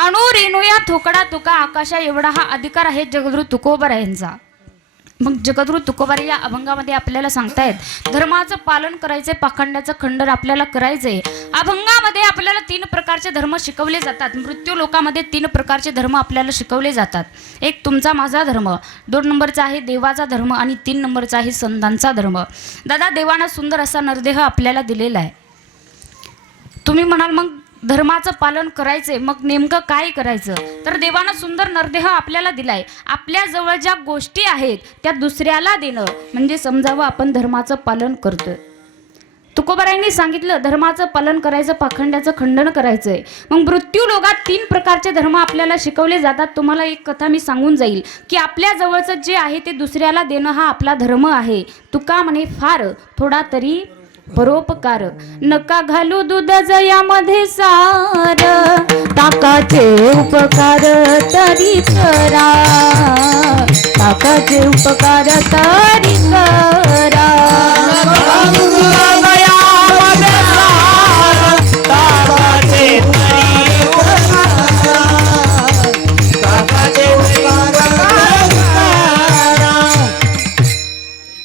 अणू रेणूया थोकडा तुका आकाशा एवढा हा अधिकार आहे जगद्गुरु तुकोबर यांचा. मग जगद्गुरु तुकोबार या अभंगामध्ये आपल्याला सांगतायत धर्माचं पालन करायचंय, पाखंड्याचं खंडन आपल्याला करायचंय. अभंगामध्ये आपल्याला 3 प्रकारचे धर्म शिकवले जातात. मृत्यू लोकामध्ये 3 प्रकारचे धर्म आपल्याला शिकवले जातात. एक तुमचा माझा धर्म, 2 नंबरचा आहे देवाचा धर्म आणि 3 नंबरचा आहे संतांचा धर्म. दादा, देवानं सुंदर असा नरदेह आपल्याला दिलेला आहे. तुम्ही म्हणाल मग धर्माचं पालन करायचंय, मग नेमकं काय करायचं? तर देवानं सुंदर नरदेह आपल्याला दिलाय. आपल्या जवळ ज्या गोष्टी आहेत त्या दुसऱ्याला देणं म्हणजे समजावं आपण धर्माचं पालन करतोय. तुकोबारायांनी सांगितलं धर्माचं पालन करायचं, पाखंड्याचं खंडन करायचंय. मग मृत्यू लोकात 3 प्रकारचे धर्म आपल्याला शिकवले जातात. तुम्हाला एक कथा मी सांगून जाईल की आपल्या जवळचं जे आहे ते दुसऱ्याला देणं हा आपला धर्म आहे. तुका म्हणे फार थोडा तरी परोपकार, नका घालू दूध जयामध्ये सार, ताकाचे उपकार तरी करा, ताकाचे उपकार तरी करा.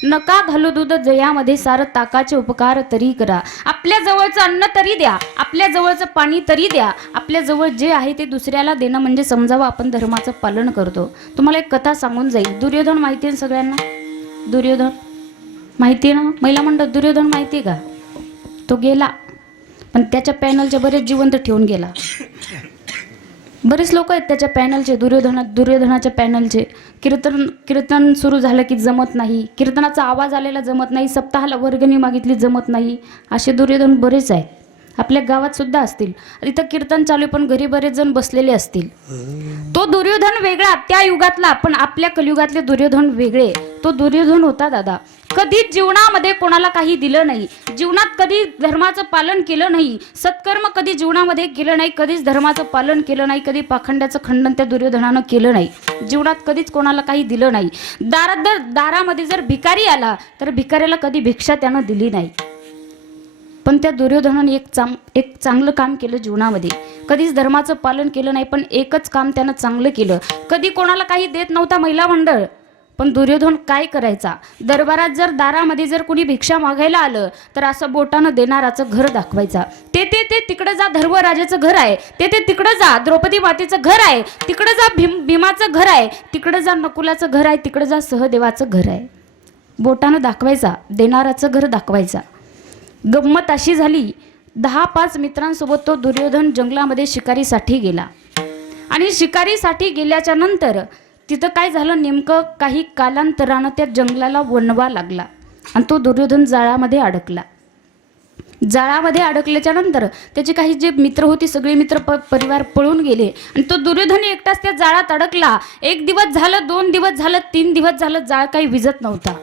नका घालू दूध जयामध्ये सार, ताकाचे उपकार तरी करा. आपल्या जवळचं अन्न तरी द्या, आपल्या जवळचं पाणी तरी द्या. आपल्या जवळ जे आहे ते दुसऱ्याला देणं म्हणजे समजावं आपण धर्माचं पालन करतो. तुम्हाला एक कथा सांगून जाईल. दुर्योधन माहिती आहे सगळ्यांना? दुर्योधन माहिती आहे ना? महिला मंडळ दुर्योधन माहिती आहे का? तो गेला पण त्याच्या पॅनलचे बरेच जिवंत ठेवून गेला. बरेच लोक आहेत त्याच्या पॅनलचे, दुर्योधनाच्या पॅनलचे. कीर्तन सुरू झालं की जमत नाही, कीर्तनाचा आवाज आलेला जमत नाही, सप्ताहाला वर्गणी मागितली जमत नाही. असे दुर्योधन बरेच आहेत. आपल्या गावात सुद्धा असतील. इथं कीर्तन चालू आहे पण घरी बरेच जण बसलेले असतील. तो दुर्योधन वेगळा त्या युगातला, पण आपल्या कलियुगातले दुर्योधन वेगळे. तो दुर्योधन होता दादा. कधीच जीवनामध्ये कोणाला काही दिलं नाही, जीवनात कधी धर्माचं पालन केलं नाही, सत्कर्म कधी जीवनामध्ये केलं नाही, कधीच धर्माचं पालन केलं नाही, कधी पाखंड्याचं खंडन त्या दुर्योधनानं केलं नाही. जीवनात कधीच कोणाला काही दिलं नाही. दारामध्ये जर भिकारी आला तर भिकाऱ्याला कधी भिक्षा त्यानं दिली नाही. पण त्या दुर्योधनाने एक चांगलं काम केलं जीवनामध्ये. कधीच धर्माचं पालन केलं नाही पण एकच काम त्यानं चांगलं केलं. कधी कोणाला काही देत नव्हता महिला मंडळ, पण दुर्योधन काय करायचा? दरबारात जर दारामध्ये जर कोणी भिक्षा मागायला आलं तर असं बोटानं देणाराचं घर दाखवायचा. ते तिकडे जा, धर्मराजाचं घर आहे. ते तिकडे जा, द्रौपदी मातेचं घर आहे. तिकडे जा, भीमाचं घर आहे. तिकडे जा, नकुलाचं घर आहे. तिकडे जा, सहदेवाचं घर आहे. बोटानं दाखवायचा, देणाराचं घर दाखवायचा. गंमत अशी झाली, 10-5 मित्रांसोबत तो दुर्योधन जंगलामध्ये शिकारीसाठी गेला. आणि शिकारीसाठी गेल्याच्या नंतर तिथं काय झालं, नेमकं काही कालांतरानं त्या जंगलाला वणवा लागला आणि तो दुर्योधन जाळामध्ये अडकला. जाळामध्ये अडकल्याच्या नंतर त्याचे काही जे मित्र होते सगळे मित्र परिवार पळून गेले आणि तो दुर्योधन एकटाच त्या जाळात अडकला. 1 दिवस झालं, 2 दिवस झालं, 3 दिवस झालं, जाळ काही विझत नव्हता.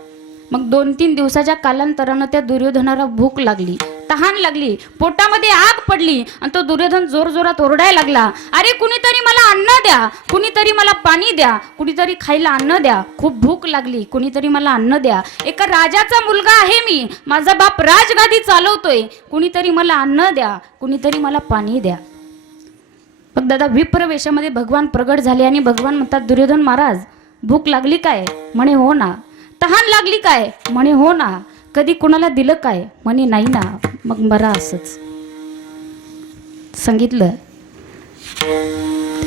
मग 2-3 दिवसाच्या कालांतरानं त्या दुर्योधनाला भूक लागली, तहान लागली, पोटामध्ये आग पडली आणि तो दुर्योधन जोरजोरात ओरडायला लागला, अरे कुणीतरी मला अन्न द्या, कुणीतरी मला पाणी द्या, कुणीतरी खायला अन्न द्या, खूप भूक लागली, कुणीतरी मला अन्न द्या. एका राजाचा मुलगा आहे मी, माझा बाप राजगादी चालवतोय, कुणीतरी मला अन्न द्या, कुणीतरी मला पाणी द्या. पण दादा विप्र वेशामध्ये भगवान प्रगट झाले आणि भगवान म्हणतात, दुर्योधन महाराज भूक लागली काय? म्हणे हो ना. तहान लागली काय? म्हणे हो ना. कधी कोणाला दिलं काय? म्हणे नाही ना. मग बरा असंच सांगितलं.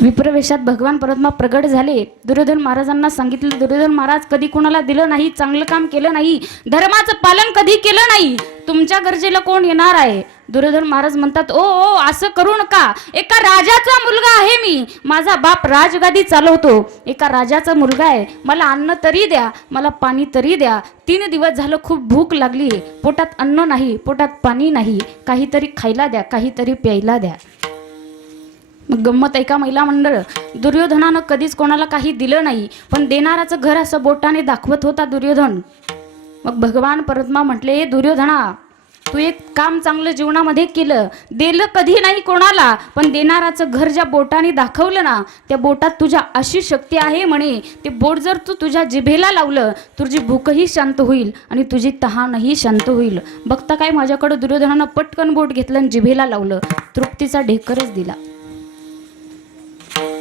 विप्रवेशात भगवान परमात्मा प्रगट झाले. दुर्योधन महाराजांना सांगितलं, दुर्योधन महाराज कधी कोणाला दिलं नाही, चांगलं काम केलं नाही, धर्माचं पालन कधी केलं नाही, तुमच्या गरजेला कोण येणार आहे? दुर्योधन महाराज म्हणतात, ओ असं करू नका. एका राजाचा मुलगा आहे मी, माझा बाप राजगादी चालवतो, एका राजाचा मुलगा आहे, मला अन्न तरी द्या, मला पाणी तरी द्या. 3 दिवस झालं खूप भूक लागली, पोटात अन्न नाही, पोटात पाणी नाही, काहीतरी खायला द्या, काहीतरी प्यायला द्या. मग गंमत ऐका महिला मंडळ, दुर्योधनानं कधीच कोणाला काही दिलं नाही पण देणाराचं घर असं बोटाने दाखवत होता दुर्योधन. मग भगवान परमात्मा म्हटले, दुर्योधना तू एक काम चांगलं जीवनामध्ये केलं, दिलं कधी नाही कोणाला, पण देणाराचं घर ज्या बोटाने दाखवलं ना, त्या बोटात तुझ्या अशी शक्ती आहे म्हणे, ते बोट जर तू तुझ्या जिभेला लावलं तुझी भूकही शांत होईल आणि तुझी तहानही शांत होईल. बघता काय माझ्याकडे दुर्योधनानं पटकन बोट घेतलं आणि जिभेला लावलं, तृप्तीचा ढेकरच दिला.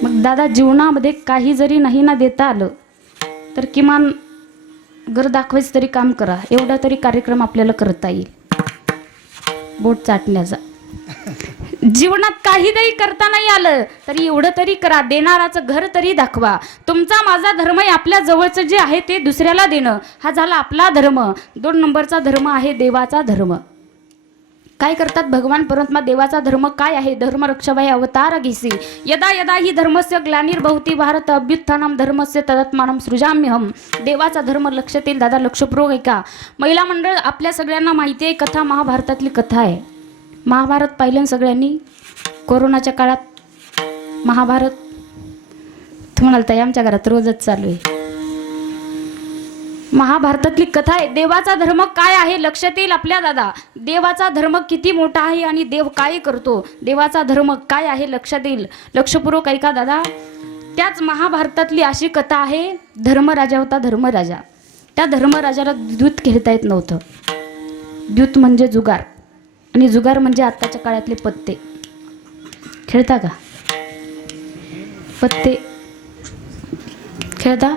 मग दादा, जीवनामध्ये काही जरी नाही ना देता आलं तर किमान घर दाखवायचं तरी काम करा. एवढा तरी कार्यक्रम आपल्याला करता येईल बोट चाटण्याचा. जीवनात काही तरी करता नाही आलं तरी एवढं तरी करा, देणाराचं घर तरी दाखवा. तुमचा माझा धर्म आहे आपल्या जवळचं जे आहे ते दुसऱ्याला देणं, हा झाला आपला धर्म. 2 नंबरचा धर्म आहे देवाचा धर्म. काय करतात भगवान परमात्मा? देवाचा धर्म काय आहे? धर्म रक्षावय अवतार घेसी यदा यदा ही धर्मस्य ग्लानिर्भवती भारत अभ्युत्थानम धर्मस्य तदात्मानं सृजाम्यहम. देवाचा धर्म लक्षात येईल दादा, लक्षपूर्वक ऐका. महिला मंडळ आपल्या सगळ्यांना माहिती आहे, कथा महाभारतातली कथा आहे. महाभारत पाहिलं सगळ्यांनी? कोरोनाच्या काळात महाभारत तुम्हाला ताई आमच्या घरात रोजच चालू आहे. महाभारतातली कथा आहे. देवाचा धर्म काय आहे लक्षात येईल आपल्या दादा. देवाचा धर्म किती मोठा आहे आणि देव काय करतो, देवाचा धर्म काय आहे लक्षात येईल. लक्षपूर्वक ऐका दादा. त्याच महाभारतातली अशी कथा आहे. धर्मराजा होता, धर्मराजा. त्या धर्मराजाला द्यूत खेळता येत नव्हतं. द्यूत म्हणजे जुगार, आणि जुगार म्हणजे आत्ताच्या काळातले पत्ते. खेळता का पत्ते? खेळता?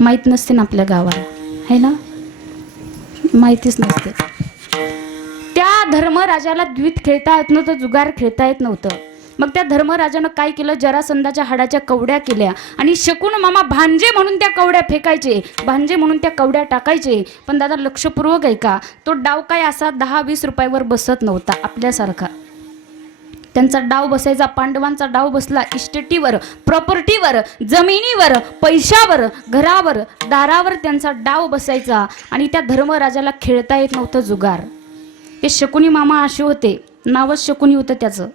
माहीत नसते ना आपल्या गावाला, है ना? माहितीच नसते. त्या धर्मराजाला द्यूत खेळता येत नव्हतं, जुगार खेळता येत नव्हतं. मग त्या धर्मराजानं काय केलं? जरासंधाच्या हाडाच्या कवड्या केल्या आणि शकून मामा भांजे म्हणून त्या कवड्या फेकायचे, भांजे म्हणून त्या कवड्या टाकायचे. पण दादा लक्षपूर्वक ऐका, तो डाव काय असा 10-20 रुपयावर बसत नव्हता आपल्यासारखा. त्यांचा डाव बसायचा, पांडवांचा डाव बसला इस्टेटीवर, प्रॉपर्टीवर, जमिनीवर, पैशावर, घरावर, दारावर त्यांचा डाव बसायचा. आणि त्या धर्मराजाला खेळता येत नव्हतं जुगार. ते शकुनी मामा असे होते, नावच शकुनी होतं त्याचं.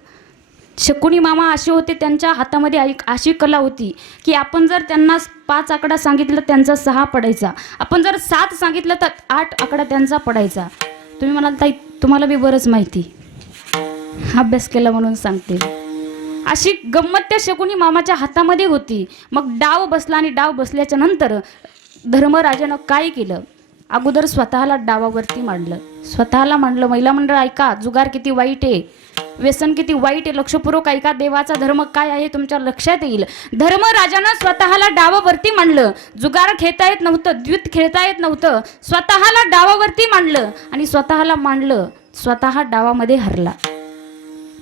शकुनी मामा असे होते, त्यांच्या हातामध्ये अशी कला होती की आपण जर त्यांना 5 आकडा सांगितलं त्यांचा 6 पडायचा, आपण जर 7 सांगितलं तर 8 आकडा त्यांचा पडायचा. तुम्ही म्हणाल ताई तुम्हाला बी बरंच माहिती, अभ्यास केला म्हणून सांगते. अशी गंमत त्या शकुनी मामाच्या हातामध्ये होती. मग डाव बसला आणि डाव बसल्याच्या नंतर धर्मराजानं काय केलं? अगोदर स्वतःला डावावरती मांडलं. स्वतःला मांडलं. महिला मंडळ ऐका, जुगार किती वाईट आहे, व्यसन किती वाईट आहे. लक्षपूर्वक ऐका. देवाचा धर्म काय आहे तुमच्या लक्षात येईल. धर्मराजानं स्वतःला डावावरती मांडलं. जुगार खेळता येत नव्हतं, द्यूत खेळता येत नव्हतं, स्वतःला डावावरती मांडलं आणि स्वतःला मांडलं. स्वतः डावामध्ये हरला.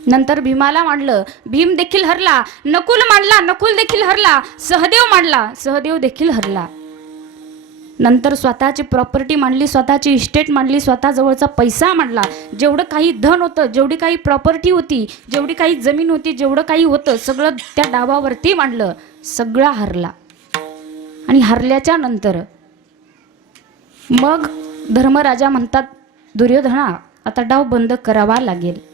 नंतर भीमाला मांडलं, भीम देखील हरला. नकुल मांडला, नकुल देखील हरला. सहदेव मांडला, सहदेव देखील हरला. नंतर स्वतःची प्रॉपर्टी मांडली, स्वतःची इस्टेट मांडली, स्वतःजवळचा पैसा मांडला. जेवढं काही धन होतं, जेवढी काही प्रॉपर्टी होती, जेवढी काही जमीन होती, जेवढं काही होतं सगळं त्या डावावरती मांडलं. सगळा हरला. आणि हरल्याच्या नंतर मग धर्मराजा म्हणतात, दुर्योधना आता डाव बंद करावा लागेल.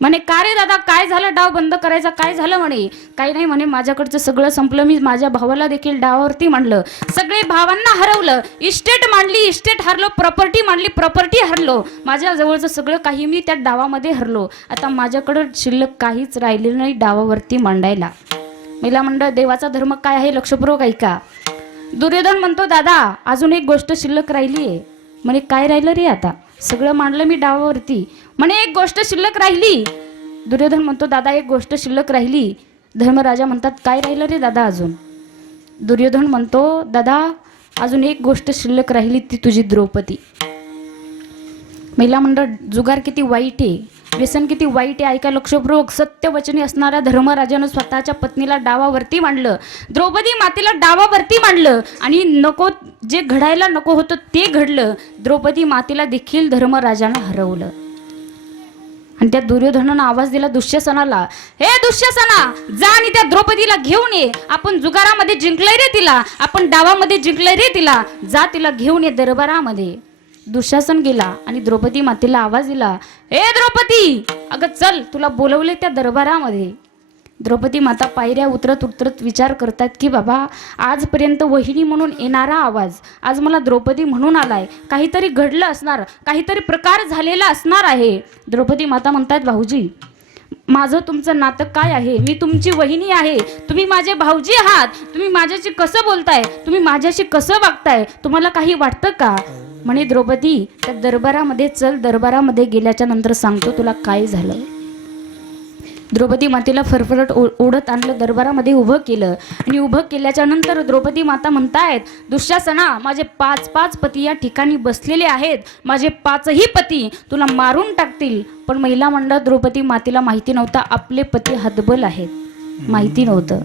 म्हणे का रे दादा काय झालं, डाव बंद करायचा काय झालं? म्हणे काही नाही, म्हणे माझ्याकडचं सगळं संपलं, मी माझ्या भावाला देखील डावावरती मांडलं, सगळे भावांना हरवलं, इस्टेट मांडली, इस्टेट हरलो, प्रॉपर्टी मांडली, प्रॉपर्टी हरलो, माझ्या जवळचं सगळं काही मी त्या डावामध्ये हरलो. आता माझ्याकडं शिल्लक काहीच राहिलेलं नाही डावावरती मांडायला. महिला मंडळ देवाचा धर्म काय आहे लक्षपूर्वक ऐका. दुर्योधन म्हणतो दादा अजून एक गोष्ट शिल्लक राहिली आहे. म्हणे काय राहिलं रे? आता सगळं मांडलं मी डावावरती, म्हणे एक गोष्ट शिल्लक राहिली. दुर्योधन म्हणतो दादा एक गोष्ट शिल्लक राहिली. धर्मराजा म्हणतात काय राहिलं रे दादा अजून? दुर्योधन म्हणतो दादा अजून एक गोष्ट शिल्लक राहिली, ती तुझी द्रौपदी. महिला मंडळ जुगार किती वाईट आहे, व्यसन किती वाईट आहे ऐका लक्षपूर्वक. सत्यवचनी असणाऱ्या धर्मराजानं स्वतःच्या पत्नीला डावावरती मांडलं, द्रौपदी मातेला डावावरती मांडलं आणि नको जे घडायला नको होतं ते घडलं. द्रौपदी मातेला देखील धर्मराजानं हरवलं. आणि त्या दुर्योधनानं आवाज दिला दुःशासनाला, हे दुःशासना जा आणि त्या द्रौपदीला घेऊन ये, आपण जुगारामध्ये जिंकलंय रे तिला, आपण डावामध्ये जिंकलंय रे तिला, जा तिला घेऊन ये दरबारामध्ये. दुःशासन गेला आणि द्रौपदी मातेला आवाज दिला, हे द्रौपदी अगं चल तुला बोलवले त्या दरबारामध्ये. द्रौपदी माता पायऱ्या उतरत उतरत विचार करतात की बाबा आजपर्यंत वहिनी म्हणून येणारा आवाज आज मला द्रौपदी म्हणून आलाय, काहीतरी घडलं असणार, काहीतरी प्रकार झालेला असणार आहे. द्रौपदी माता म्हणतात भाऊजी माझं तुमचं नातं काय आहे, मी तुमची वहिनी आहे, तुम्ही माझे भाऊजी आहात, तुम्ही माझ्याशी कसं बोलताय, तुम्ही माझ्याशी कसं वागताय, तुम्हाला काही वाटतं का? म्हणे द्रौपदी त्या दरबारामध्ये चल, दरबारामध्ये गेल्याच्या नंतर सांगतो तुला काय झालं. द्रौपदी मातेला फरफरट ओढत आणलं, दरबारामध्ये उभं केलं आणि उभं केल्याच्या नंतर द्रौपदी माता म्हणतायत, दुःशासना, माझे 5 पती या ठिकाणी बसलेले आहेत, माझे 5ही पती तुला मारून टाकतील. पण महिला मंडळ द्रौपदी मातेला माहिती नव्हता आपले पती हतबल आहेत, माहिती नव्हतं.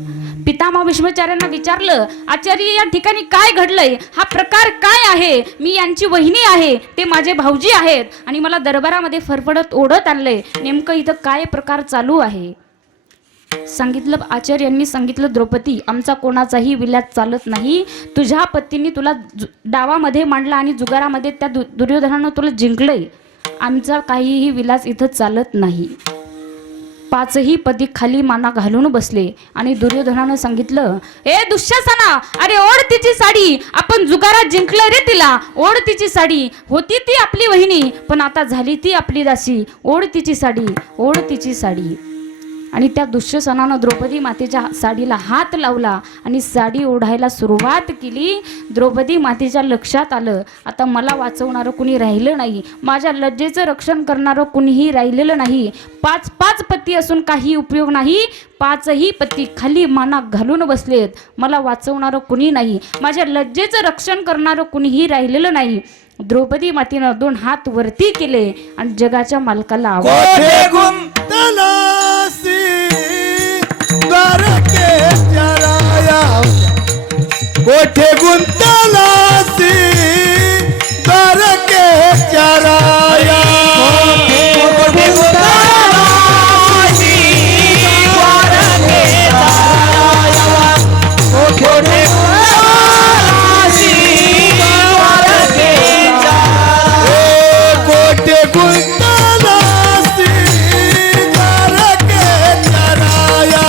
पितामह भीष्माचार्यांना विचारलं, आचार्य या ठिकाणी काय घडलंय, हा प्रकार काय आहे, मी यांची वहिनी आहे, ते माझे भाऊजी आहेत आणि मला दरबारामध्ये फरफडत ओढत आणलंय, नेमकं इथं काय प्रकार चालू आहे. सांगितलं आचार्यांनी सांगितलं, द्रौपदी, आमचा कोणाचाही विलास चालत नाही, तुझ्या पत्नीने तुला डावामध्ये मांडला आणि जुगारामध्ये त्या दुर्योधनानं तुला जिंकलंय, आमचा काहीही विलास इथं चालत नाही. 5ही पती खाली माना घालून बसले आणि दुर्योधनानं सांगितलं, ए दुःशासना, अरे ओढ तिची साडी, आपण जुगारात जिंकलं रे तिला, ओढ तिची साडी, होती ती आपली वहिनी पण आता झाली ती आपली दासी, ओढ तिची साडी, ओढ तिची साडी. आणि त्या दुःशासनानं द्रौपदी मातेच्या साडीला हात लावला आणि साडी ओढायला सुरुवात केली. द्रौपदी मातेच्या लक्षात आलं, आता मला वाचवणारं कुणी राहिलं नाही, माझ्या लज्जेचं रक्षण करणारं कुणीही राहिलेलं नाही. 5 पती असून काही उपयोग नाही, 5ही पती खाली माना घालून बसलेत, मला वाचवणारं कुणी नाही, माझ्या लज्जेचं रक्षण करणारं कुणीही राहिलेलं नाही. द्रौपदी मातेनं 2 हात वरती केले आणि जगाच्या मालकाला आवाज, कोठे गुंतलासी द्वारके चराया, कोठे गुंतलासी द्वारके चराया, कोठे गुंतलासी द्वारके चराया, कोठे गुंतलासी द्वारके चराया,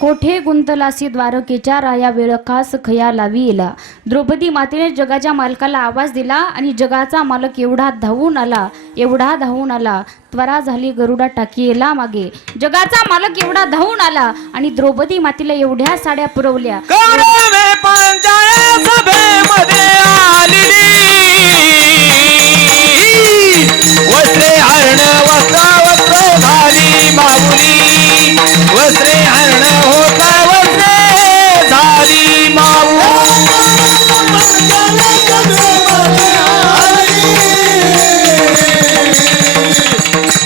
कोठे गुंतलासी द्वारकेच्या राया, वेळ खास खया लावी येला. द्रौपदी मातेने जगाच्या मालकाला आवाज दिला आणि जगाचा मालक एवढा धावून आला, एवढा धावून आला, त्वरा झाली गरुडा टाकी येला मागे. जगाचा मालक एवढा धावून आला आणि द्रौपदी मातेला एवढ्या साड्या पुरवल्या. सभेमध्ये आलेली वस्त्रे हरण वस्त्र झाली माऊली, वस्त्रे हरण होता वस्त्रे झाली माऊली,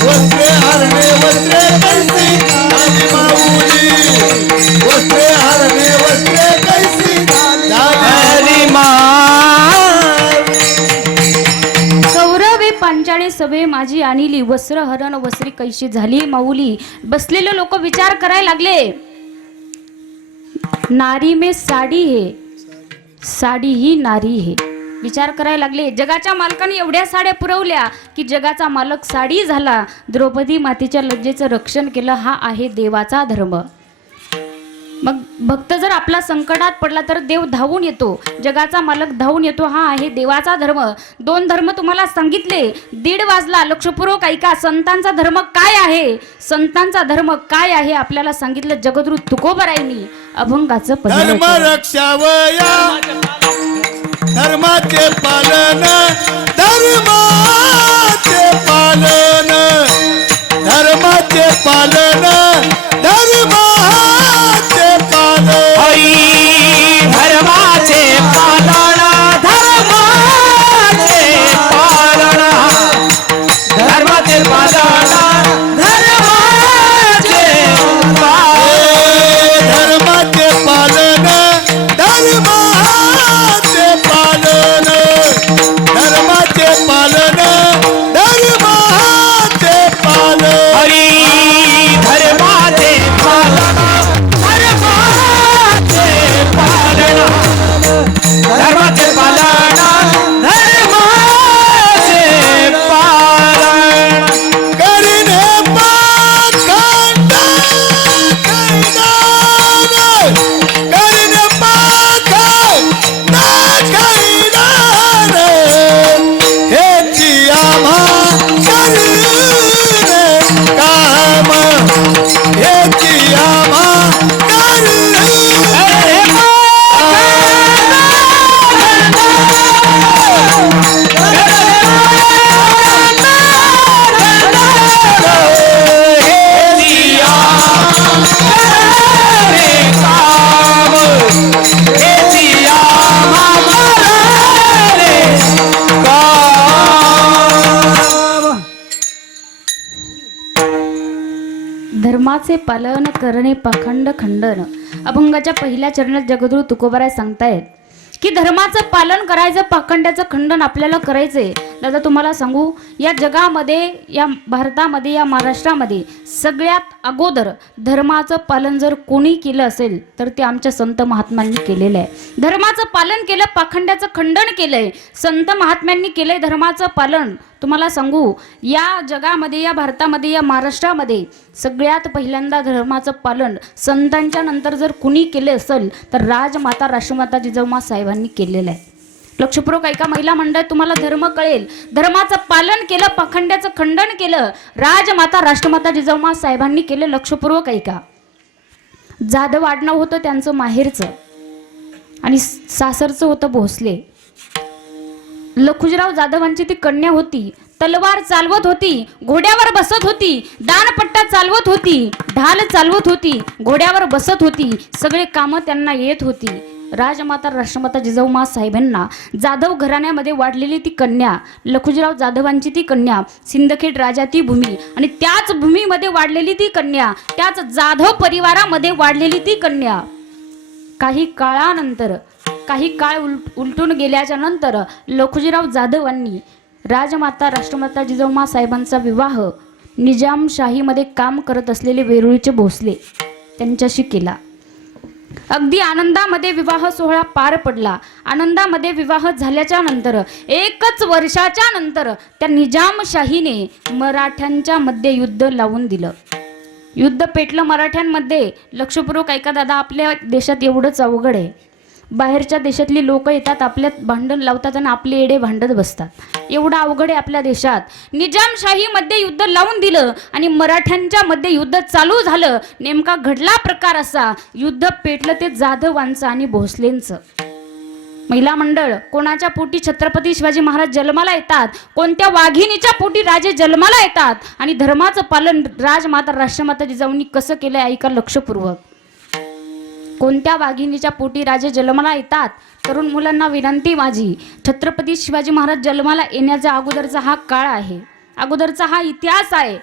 वस्त्रे हरणे वस्त्रे कैसी झाली माऊली, वस्त्रे हरणे वस्त्रे कैसी झाली कौरवे पांचाळे सभे माझी आणली, वस्त्र हरण वस्त्री कैशी झाली माऊली. बसलेले लोक विचार करायला लागले, नारी में साडी है, साडी ही नारी है. विचार करायला लागले. जगाच्या मालकाने एवढ्या साड्या पुरवल्या की जगाचा मालक साडी झाला. द्रौपदी मातेच्या लज्जेचं रक्षण केलं. हा आहे देवाचा धर्म. मग भक्त जर आपला संकटात पडला तर देव धावून येतो, जगाचा मालक धावून येतो. हा आहे देवाचा धर्म. 2 धर्म तुम्हाला सांगितले. 1:30 वाजला. लक्षपूर्वक ऐका. संतांचा धर्म काय आहे, संतांचा धर्म काय आहे आपल्याला सांगितलं जगद्गुरु तुकोबरायांनी. अभंगाचं धर्म रक्षावया, धर्माचे पालन, धर्माचे पालन, धर्माचे पालन धर्माचे पालन हरी धर्माचे पालन धर्माचे पालन धर्माचे पालन धर्माचे पालन धर्माचे पालन धर्माचे पालन धर्माचे पालन धर्माचे पालन हरी धर्माचे पालन धर्माचे पालन धर्माचे पालन धर्माचे पालन करीने पाखंड खैदान करीने पाखंड खैदान हेची आम्हा करीने काम हेची आम्हा करीने धर्माचे पालन करणे पाखंड खंडन. अभंगाच्या पहिल्या चरणात जगद्गुरु तुकोबाराय सांगतायत की धर्माचं पालन करायचं, पाखंड्याचं खंडन आपल्याला करायचंय. दादा तुम्हाला सांगू, या जगामध्ये, या भारतामध्ये, या महाराष्ट्रामध्ये सगळ्यात अगोदर धर्माचं पालन जर कोणी केलं असेल तर ते आमच्या संत महात्म्यांनी केलेलं आहे. धर्माचं पालन केलं, पाखंड्याचं खंडन केलंय, संत महात्म्यांनी केलंय धर्माचं पालन. तुम्हाला सांगू, या जगामध्ये, या भारतामध्ये, या महाराष्ट्रामध्ये सगळ्यात पहिल्यांदा धर्माचं पालन संतांच्या नंतर जर कुणी केले असेल तर राजमाता राष्ट्रमाता जिजाऊमा साहेबांनी केलेलं आहे. लक्षपूर्वक ऐका महिला मंडळ, तुम्हाला धर्म कळेल. धर्माचं पालन केलं, पाखंड्याचं खंडन केलं, राजमाता राष्ट्रमाता जिजाऊमा साहेबांनी केलं. लक्षपूर्वक ऐका. जाधव आडनाव होतं त्यांचं माहेरचं आणि सासरचं होतं भोसले. लखुजीराव जाधवांची ती कन्या होती. तलवार चालवत होती, घोड्यावर बसत होती, दानपट्टा चालवत होती, ढाल चालवत होती, घोड्यावर बसत होती, सगळे कामं त्यांना येत होती. राजमाता राष्ट्रमाता जिजाऊमा साहेबांना जाधव घराण्यामध्ये वाढलेली ती कन्या, लखुजीराव जाधवांची ती कन्या, सिंदखेड राजा ती भूमी आणि त्याच भूमीमध्ये वाढलेली ती कन्या, त्याच जाधव परिवारामध्ये वाढलेली ती कन्या. काही काळानंतर, काही काळ उलटून गेल्याच्या नंतर लखुजीराव जाधवांनी राजमाता राष्ट्रमाता जिजाऊमा साहेबांचा विवाह निजामशाहीमध्ये काम करत असलेले वेरूळचे भोसले त्यांच्याशी केला. अगदी आनंदामध्ये विवाह सोहळा पार पडला. आनंदामध्ये विवाह झाल्याच्या नंतर 1 वर्षाच्या नंतर त्या निजामशाहीने मराठ्यांच्या मध्ये युद्ध लावून दिलं. युद्ध पेटलं मराठ्यांमध्ये. लक्षपूर्वक ऐका दादा, आपल्या देशात एवढंच अवघड आहे. बाहेरच्या देशातली लोक येतात, आपल्यात भांडण लावतात आणि आपले एडे भांडत बसतात. एवढं अवघड आहे आपल्या देशात. निजामशाहीमध्ये युद्ध लावून दिलं आणि मराठ्यांच्या मध्ये युद्ध चालू झालं. नेमका घडला प्रकार असा, युद्ध पेटलं ते जाधवांचं आणि भोसलेंचं. महिला मंडळ, कोणाच्या पोटी छत्रपती शिवाजी महाराज जन्माला येतात, कोणत्या वाघिणीच्या पोटी राजे जन्माला येतात आणि धर्माचं पालन राजमाता राष्ट्रमाता जिजाऊंनी कसं केलंय ऐका लक्षपूर्वक. कोणत्या वाघिणीच्या पोटी राजे जन्माला येतात. तरुण मुलांना विनंती माझी, छत्रपती शिवाजी महाराज जन्माला येण्याचा अगोदरचा हा काळ आहे, अगोदरचा हा इतिहास आहे.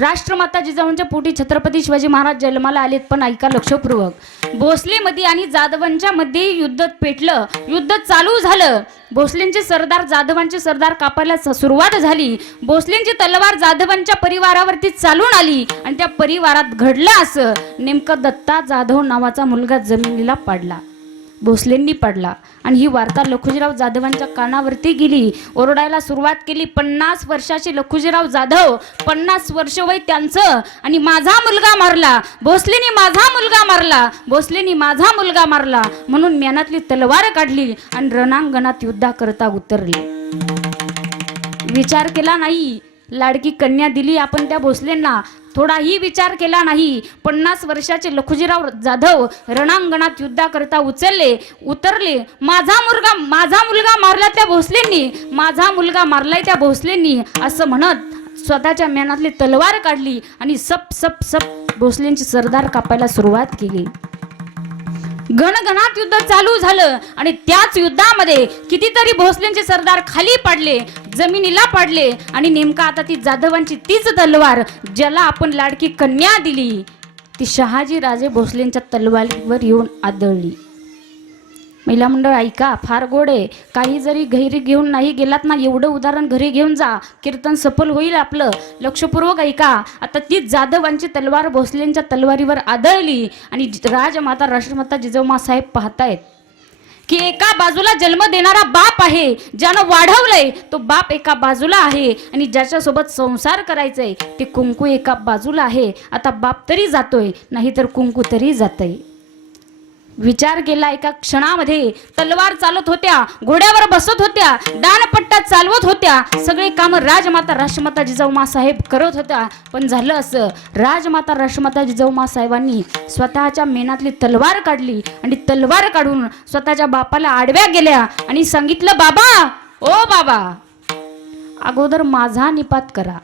राष्ट्रमाता जिजाऊंच्या पोटी छत्रपती शिवाजी महाराज जन्माला आलेत. पण ऐका लक्षपूर्वक, भोसलेमध्ये आणि जाधवांच्या मध्ये युद्ध पेटलं, युद्ध चालू झालं. भोसलेंचे सरदार जाधवांचे सरदार कापायला सुरुवात झाली. भोसलेंची तलवार जाधवांच्या परिवारावरती चालून आली आणि त्या परिवारात घडलं असं, नेमकं दत्ता जाधव नावाचा मुलगा जमिनीला पाडला, भोसलेंनी पाडला. आणि ही वार्ता लखुजीराव जाधवांच्या कानावरती गेली. ओरडायला सुरुवात केली. 50 वर्षाचे लखुजीराव जाधव, 50 वर्ष वय त्यांचं, आणि माझा मुलगा मारला, भोसलेनी माझा मुलगा मारला, भोसलेनी माझा मुलगा मारला म्हणून म्यानातली तलवार काढली आणि रणांगणात युद्धाकरता उतरले. विचार केला नाही, लाडकी कन्या दिली आपण त्या भोसलेंना, थोडाही विचार केला नाही. 50 वर्षाचे लखुजीराव जाधव रणांगणात युद्धाकरता उतरले. माझा मुलगा मारला त्या भोसलेंनी, माझा मुलगा मारलाय त्या भोसलेंनी असं म्हणत स्वतःच्या मेनातली तलवार काढली आणि सप सप सप भोसलेंची सरदार कापायला सुरुवात केली. गणगणात युद्ध चालू झालं आणि त्याच युद्धामध्ये कितीतरी भोसलेंचे सरदार खाली पडले, जमिनीला पडले आणि नेमका आता ती जाधवांची तीच तलवार ज्याला आपण लाडकी कन्या दिली ती शहाजी राजे भोसलेंच्या तलवारीवर येऊन आदळली. महिला मंडळ ऐका, फार गोड आहे. काही जरी घरी घेऊन नाही गेलात ना, एवढं उदाहरण घरी घेऊन जा, कीर्तन सफल होईल आपलं. लक्षपूर्वक ऐका. आता ती जाधवांची तलवार भोसलेंच्या तलवारीवर आदळली आणि राजमाता राष्ट्रमाता जिजाऊमा साहेब पाहतायत की एका बाजूला जन्म देणारा बाप आहे, ज्यानं वाढवलंय तो बाप एका बाजूला आहे आणि ज्याच्यासोबत संसार करायचंय ते कुंकू एका बाजूला आहे. आता बाप तरी जातोय, नाहीतर कुंकू तरी जातंय. विचार केला एका क्षणामध्ये. तलवार चालत होत्या, घोड्यावर बसत होत्या, दानपट्टा चालवत होत्या, सगळे काम राजमाता राष्ट्रमाता जिजाऊमा साहेब करत होत्या. पण झालं असं, राजमाता राष्ट्रमाता जिजाऊमा साहेबांनी स्वतःच्या मेनातली तलवार काढली आणि तलवार काढून स्वतःच्या बापाला आडव्या गेल्या आणि सांगितलं, बाबा, ओ बाबा, अगोदर माझा निपात करा,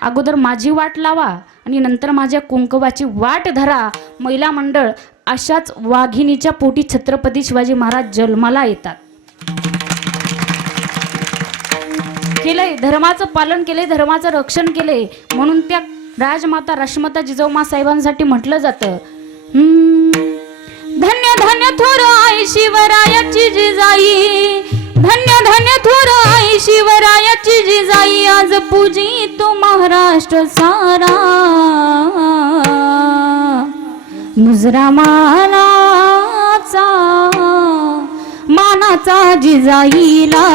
अगोदर माझी वाट लावा आणि नंतर माझ्या कुंकवाची वाट धरा. महिला मंडळ, अशाच वाघिणीच्या पोटी छत्रपती शिवाजी महाराज जन्माला येतात. केलंय, धर्माचं पालन केलंय, धर्माचं रक्षण केलंय, म्हणून त्या राजमाता राष्ट्रमाता जिजाऊमा साहेबांसाठी म्हटलं जातं, धन्य धन्य थोर आई शिवरायाची जिजाई, धन्य धन्य थोर आई शिवरायाची जिजाई, आज पूजी तो महाराष्ट्र सारा, मुजरा मानाचा मानाचा जिजाईला,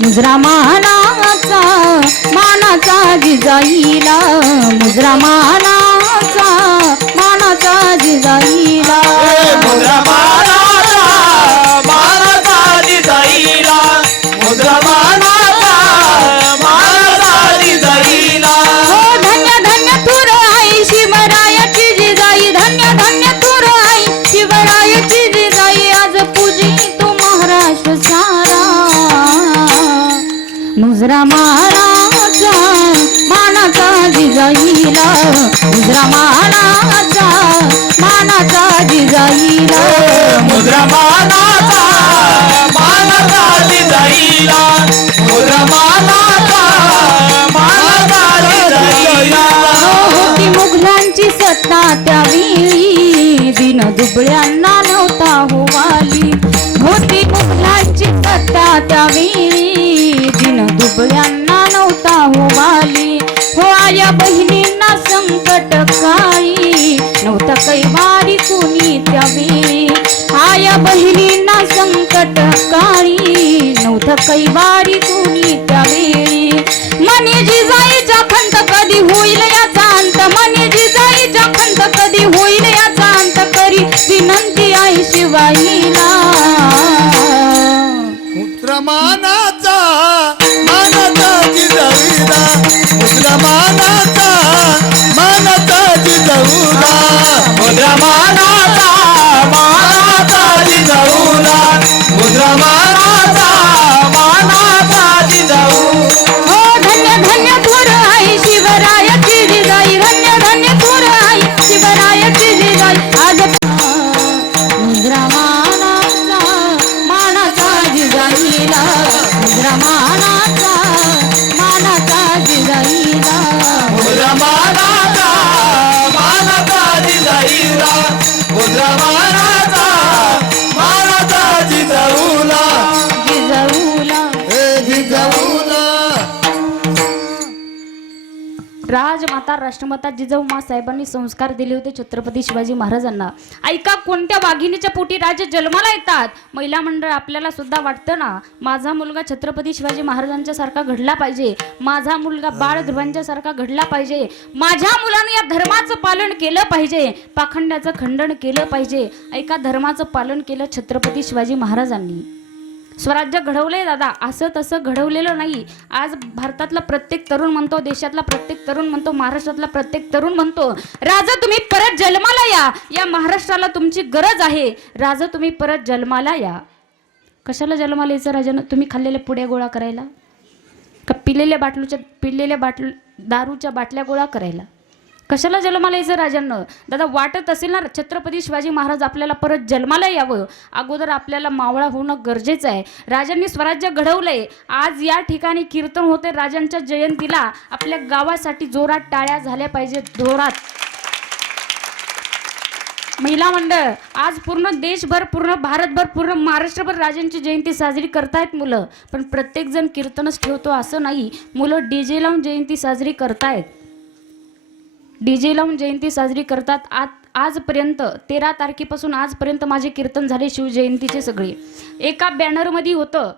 मुजरा मानाचा मानाचा जिजाईला, मुजरा मानाचा मानाचा जिजाईला, मुद्रा मानाचा मानाचा जिजाईला, मुद्रा मानाचा मानाचा जिजाईला. हो धन्य धन्य थोर आई शिवरायाची जिजाई, धन्य धन्य थोर आई शिवरायाची जिजाई, आज पूजी तो महाराष्ट्र सारा, मुजरा मानाचा मानाचा जिजाईला, मुजरा मानाचा मानाचा जिजाईला, मुद्रा मानाचा मानाचा जिजाईला, मुद्रा मानाचा मानाचा जिजाईला. होती मुघलांची सत्ता त्यावेळी, दिन दुबळ्यांना नव्हता होवाली, होती मुघलांची सत्ता त्यावेळी, दिन दुबळ्यांना नव्हता होवाली. हो आया बहिणींना संकट काळी, नव्हता कैवारी कोणी त्यावेळी, आया बहिणींना संकट काळी, नव्हतं कैवारी कोणी त्यावेळी. मनी जिजाईच्या खंत कधी होईल याचा अंत, मनी जिजाईच्या खंत कधी होईल याचा अंत, करी विनंती आई शिवाईला. पुत्र मानाचा मानाचा जिजाऊला, पुत्र मानाचा मानाचा जिजाऊला, मुद्रा मानाचा मानाचा जिजाऊला, मुद्रा मानाचा मानाचा जिजाऊ. हो धन्य धन्य थोर आई शिवरायाची जिजाई, धन्य धन्य थोर आई शिवरायाची जिजाई, आज मुद्रा मानाचा मानाचा जिजाईला, मुद्रा मानाचा मानाचा जिजाईला, मुद्रा मानाचा मानाचा जिजाईला, मुद्रा मानाचा मानाचा जिजाऊला. जिजाऊला. हे जिजाऊला. राजमाता राष्ट्रमाता जिजाऊमा साहेबांनी संस्कार दिले होते छत्रपती शिवाजी महाराजांना. ऐका, कोणत्या वाघिणीच्या पोटी राजे जन्माला येतात. महिला मंडळ, आपल्याला सुद्धा वाटतं ना, माझा मुलगा छत्रपती शिवाजी महाराजांच्या सारखा घडला पाहिजे, माझा मुलगा बाळ ध्रुवांच्या सारखा घडला पाहिजे, माझ्या मुलाने या धर्माचं पालन केलं पाहिजे, पाखंड्याचं खंडन केलं पाहिजे. ऐका, धर्माचं पालन केलं छत्रपती शिवाजी महाराजांनी. स्वराज्य घडवलंय दादा, असं तसं घडवलेलं नाही. आज भारतातला प्रत्येक तरुण म्हणतो, देशातला प्रत्येक तरुण म्हणतो, महाराष्ट्रातला प्रत्येक तरुण म्हणतो, राजा तुम्ही परत जन्माला या, या महाराष्ट्राला तुमची गरज आहे, राजा तुम्ही परत जन्माला या. कशाला जन्माला यायचं राजानं? तुम्ही खाल्लेल्या पुड्या गोळा करायला का? पिलेल्या दारूच्या बाटल्या गोळा करायला. कशाला जन्माला यायचं राजांना? दादा वाटत असेल ना छत्रपती शिवाजी महाराज आपल्याला परत जन्माला यावं, अगोदर आपल्याला मावळा होणं गरजेचं आहे. राजांनी स्वराज्य घडवलंय. आज या ठिकाणी कीर्तन होते राजांच्या जयंतीला. आपल्या गावासाठी जोरात टाळ्या झाल्या पाहिजेत, जोरात. महिला मंडळ आज पूर्ण देशभर, पूर्ण भारतभर, पूर्ण महाराष्ट्रभर राजांची जयंती साजरी करतायत मुलं. पण प्रत्येकजण कीर्तनच ठेवतो असं नाही. मुलं डीजे लावून जयंती साजरी करतायत. डीजे लावून जयंती साजरी करतात. आजपर्यंत 13 तारखेपासून आजपर्यंत माझे कीर्तन झाले शिवजयंतीचे सगळे. एका बॅनरमध्ये होतं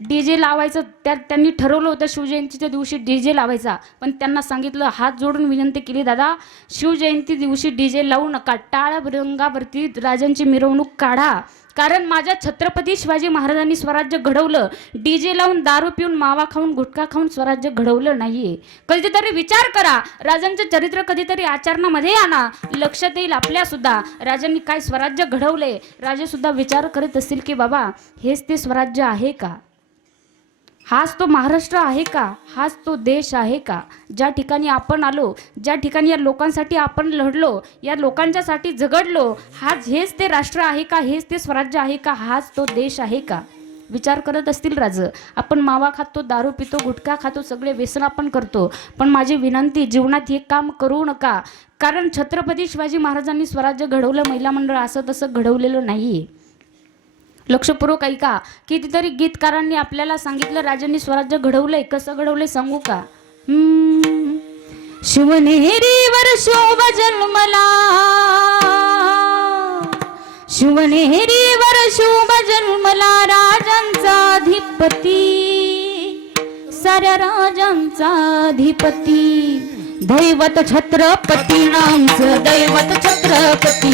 डीजे लावायचं. त्यांनी ठरवलं होतं शिवजयंतीच्या दिवशी डीजे लावायचा. पण त्यांना सांगितलं, हात जोडून विनंती केली, दादा शिवजयंती दिवशी डीजे लावू नका, टाळ मृदंगावरती राजांची मिरवणूक काढा. कारण माझ्या छत्रपती शिवाजी महाराजांनी स्वराज्य घडवलं. डीजे लावून, दारू पिऊन, मावा खाऊन, गुटखा खाऊन स्वराज्य घडवलं नाहीये. कधीतरी विचार करा, राजांचं चरित्र कधीतरी आचरणामध्ये आणा. लक्षात येईल आपल्या सुद्धा राजांनी काय स्वराज्य घडवले. राजे सुद्धा विचार करत असतील की बाबा हेच ते स्वराज्य आहे का? हाच तो महाराष्ट्र आहे का? हाच तो देश आहे का? ज्या ठिकाणी आपण आलो, ज्या ठिकाणी या लोकांसाठी आपण लढलो, या लोकांच्यासाठी झगडलो, हेच ते राष्ट्र आहे का? हेच ते स्वराज्य आहे का? हाच तो देश आहे का? विचार करत असतील राज. आपण मावा खातो, दारू पितो, गुटखा खातो, सगळे व्यसन आपण करतो. पण माझी विनंती, जीवनात हे काम करू नका. कारण छत्रपती शिवाजी महाराजांनी स्वराज्य घडवलं. महिला मंडळ असं तसं घडवलेलं नाहीये. लक्षपूर्वक ऐका. कितीतरी गीतकारांनी आपल्याला सांगितलं राजांनी स्वराज्य घडवलंय. कसं घडवलंय सांगू का? शिवनेरीवर शोभ जन्मला, शिवनेरीवर शोभ जन्मला, राजांचा अधिपती, साऱ्या राजांचा अधिपती. दैवत छत्रपती नामचं, दैवत छत्रपती,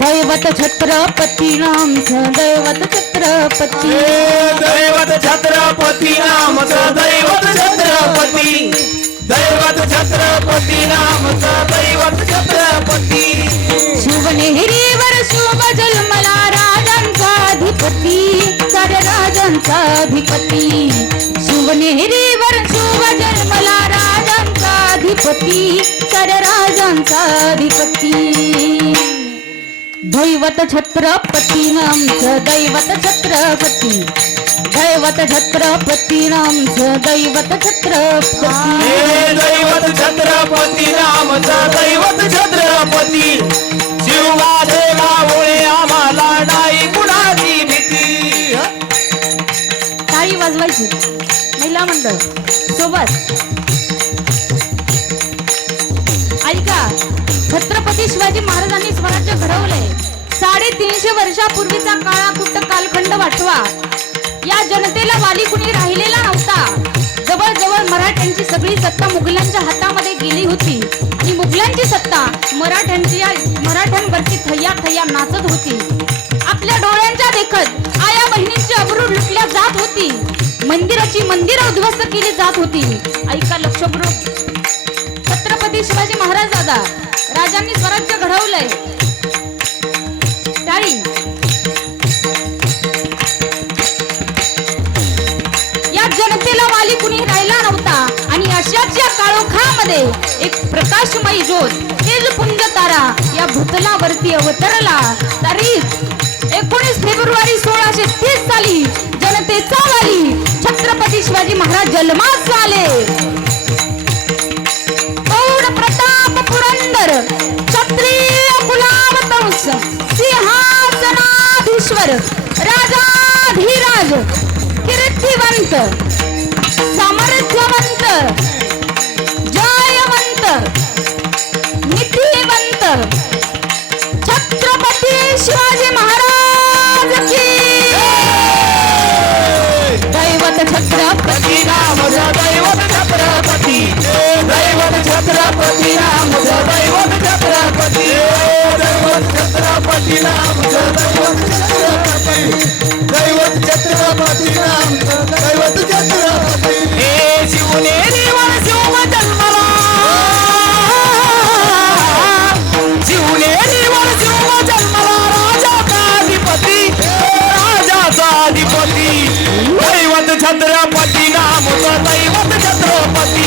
दैवत छत्रपती नामचं, दैवत छत्रपती. दैवत छत्रपती नामचं, दैवत छत्रपती, दैवत छत्रपती नामचं, दैवत छत्रपती. शिवनेरीवर शुभ जन्मला, राजांचा अधिपती, साऱ्या राजांचा अधिपती. शिवनेरीवर शुभ जन्मला, राजांचा अधिपती, साऱ्या राजांचा अधिपती. दैवत छत्रपती नामचं, दैवत छत्रपती, दैवत छत्रपती नामचं, दैवत छत्रपती. दैवत छत्रपती नामचं, दैवत छत्रपती. शिवदेवामुळे आम्हाला नाही कुणाची भीती. टाळी वाजवायची महिला मंडळ सोबत. ऐका, छत्रपती शिवाजी महाराजांनी स्वराज्य घडवलंय. 350 वर्षापूर्वीचा काळाकुट्ट कालखंड वाटवा. या जनतेला वाली कुणी राहिलेला नव्हता. जवळजवळ मराठ्यांची सगळी सत्ता मुघलांच्या हातामध्ये गेली होती आणि मुघलांची सत्ता मराठ्यांवरती थय्या थय्या नाचत होती. आपल्या डोळ्यांच्या देखत आया बहिणींची अब्रू लुटल्या जात होती. मंदिरं उद्ध्वस्त केली जात होती. ऐका लक्षपूर्वक, छत्रपती शिवाजी महाराज दादा राजांनी स्वराज्य घडवलंय. टाळी. या जनतेला वाली कुणी राहिला नव्हता आणि अशाच या काळोखामध्ये एक प्रकाशमयी ज्योत, तेजपुंज तारा या भूतलावरती अवतरला. तारीख 19 फेब्रुवारी 1630 साली जनतेचा वाली छत्रपती शिवाजी महाराज जन्मास आले. प्रौढ प्रताप पुरंदर क्षत्रिय कुलावतंस सिंहासनाधीश्वर राजाधिराज कीर्तिवंत सामर्थ्यवंत जयवंत निधिवंत छत्रपती शिवाजी महाराज की. दैवत छत्रपती नामचं, दैवत छत्रपती, दैवत छत्रपती नामचं, दैवत छत्रपती, दैवत छत्रपती नामचं, दैवत छत्रपती, दैवत छत्रपती नामचं, दैवत छत्रपती. हे शिवनेरीवर शिव जन्मला, शिवनेरीवर शिव जन्मला, राजाचा अधिपती, राजाचा अधिपती. दैवत छत्रपती नामचं, दैवत छत्रपती.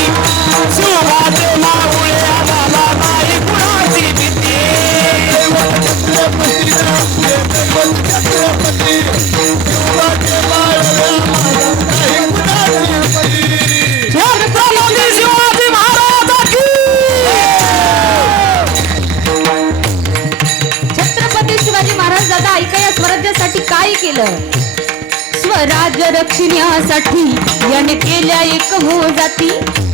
स्वराज्यासाठी काय केलं? स्वराज्य रक्षण्यासाठी याने केल्या एक हो जाती,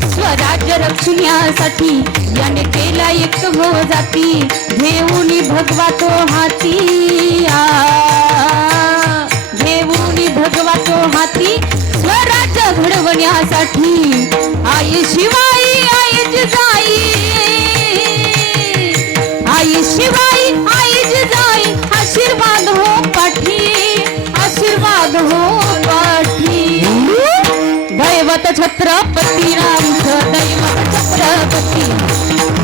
स्वराज्य रक्षण्यासाठी याने केल्या एक हो जाती, घेऊनी भगवा तो हाती, घेऊनी भगवा तो हाती, स्वराज्य घडवण्यासाठी आई शिवाई आई जिजाई, आई शिवाई आई जिजाई, आशीर्वाद हो पाठी, आशीर्वाद हो पाठी. दैवत छत्रपती रामचं दैवत छत्रपती,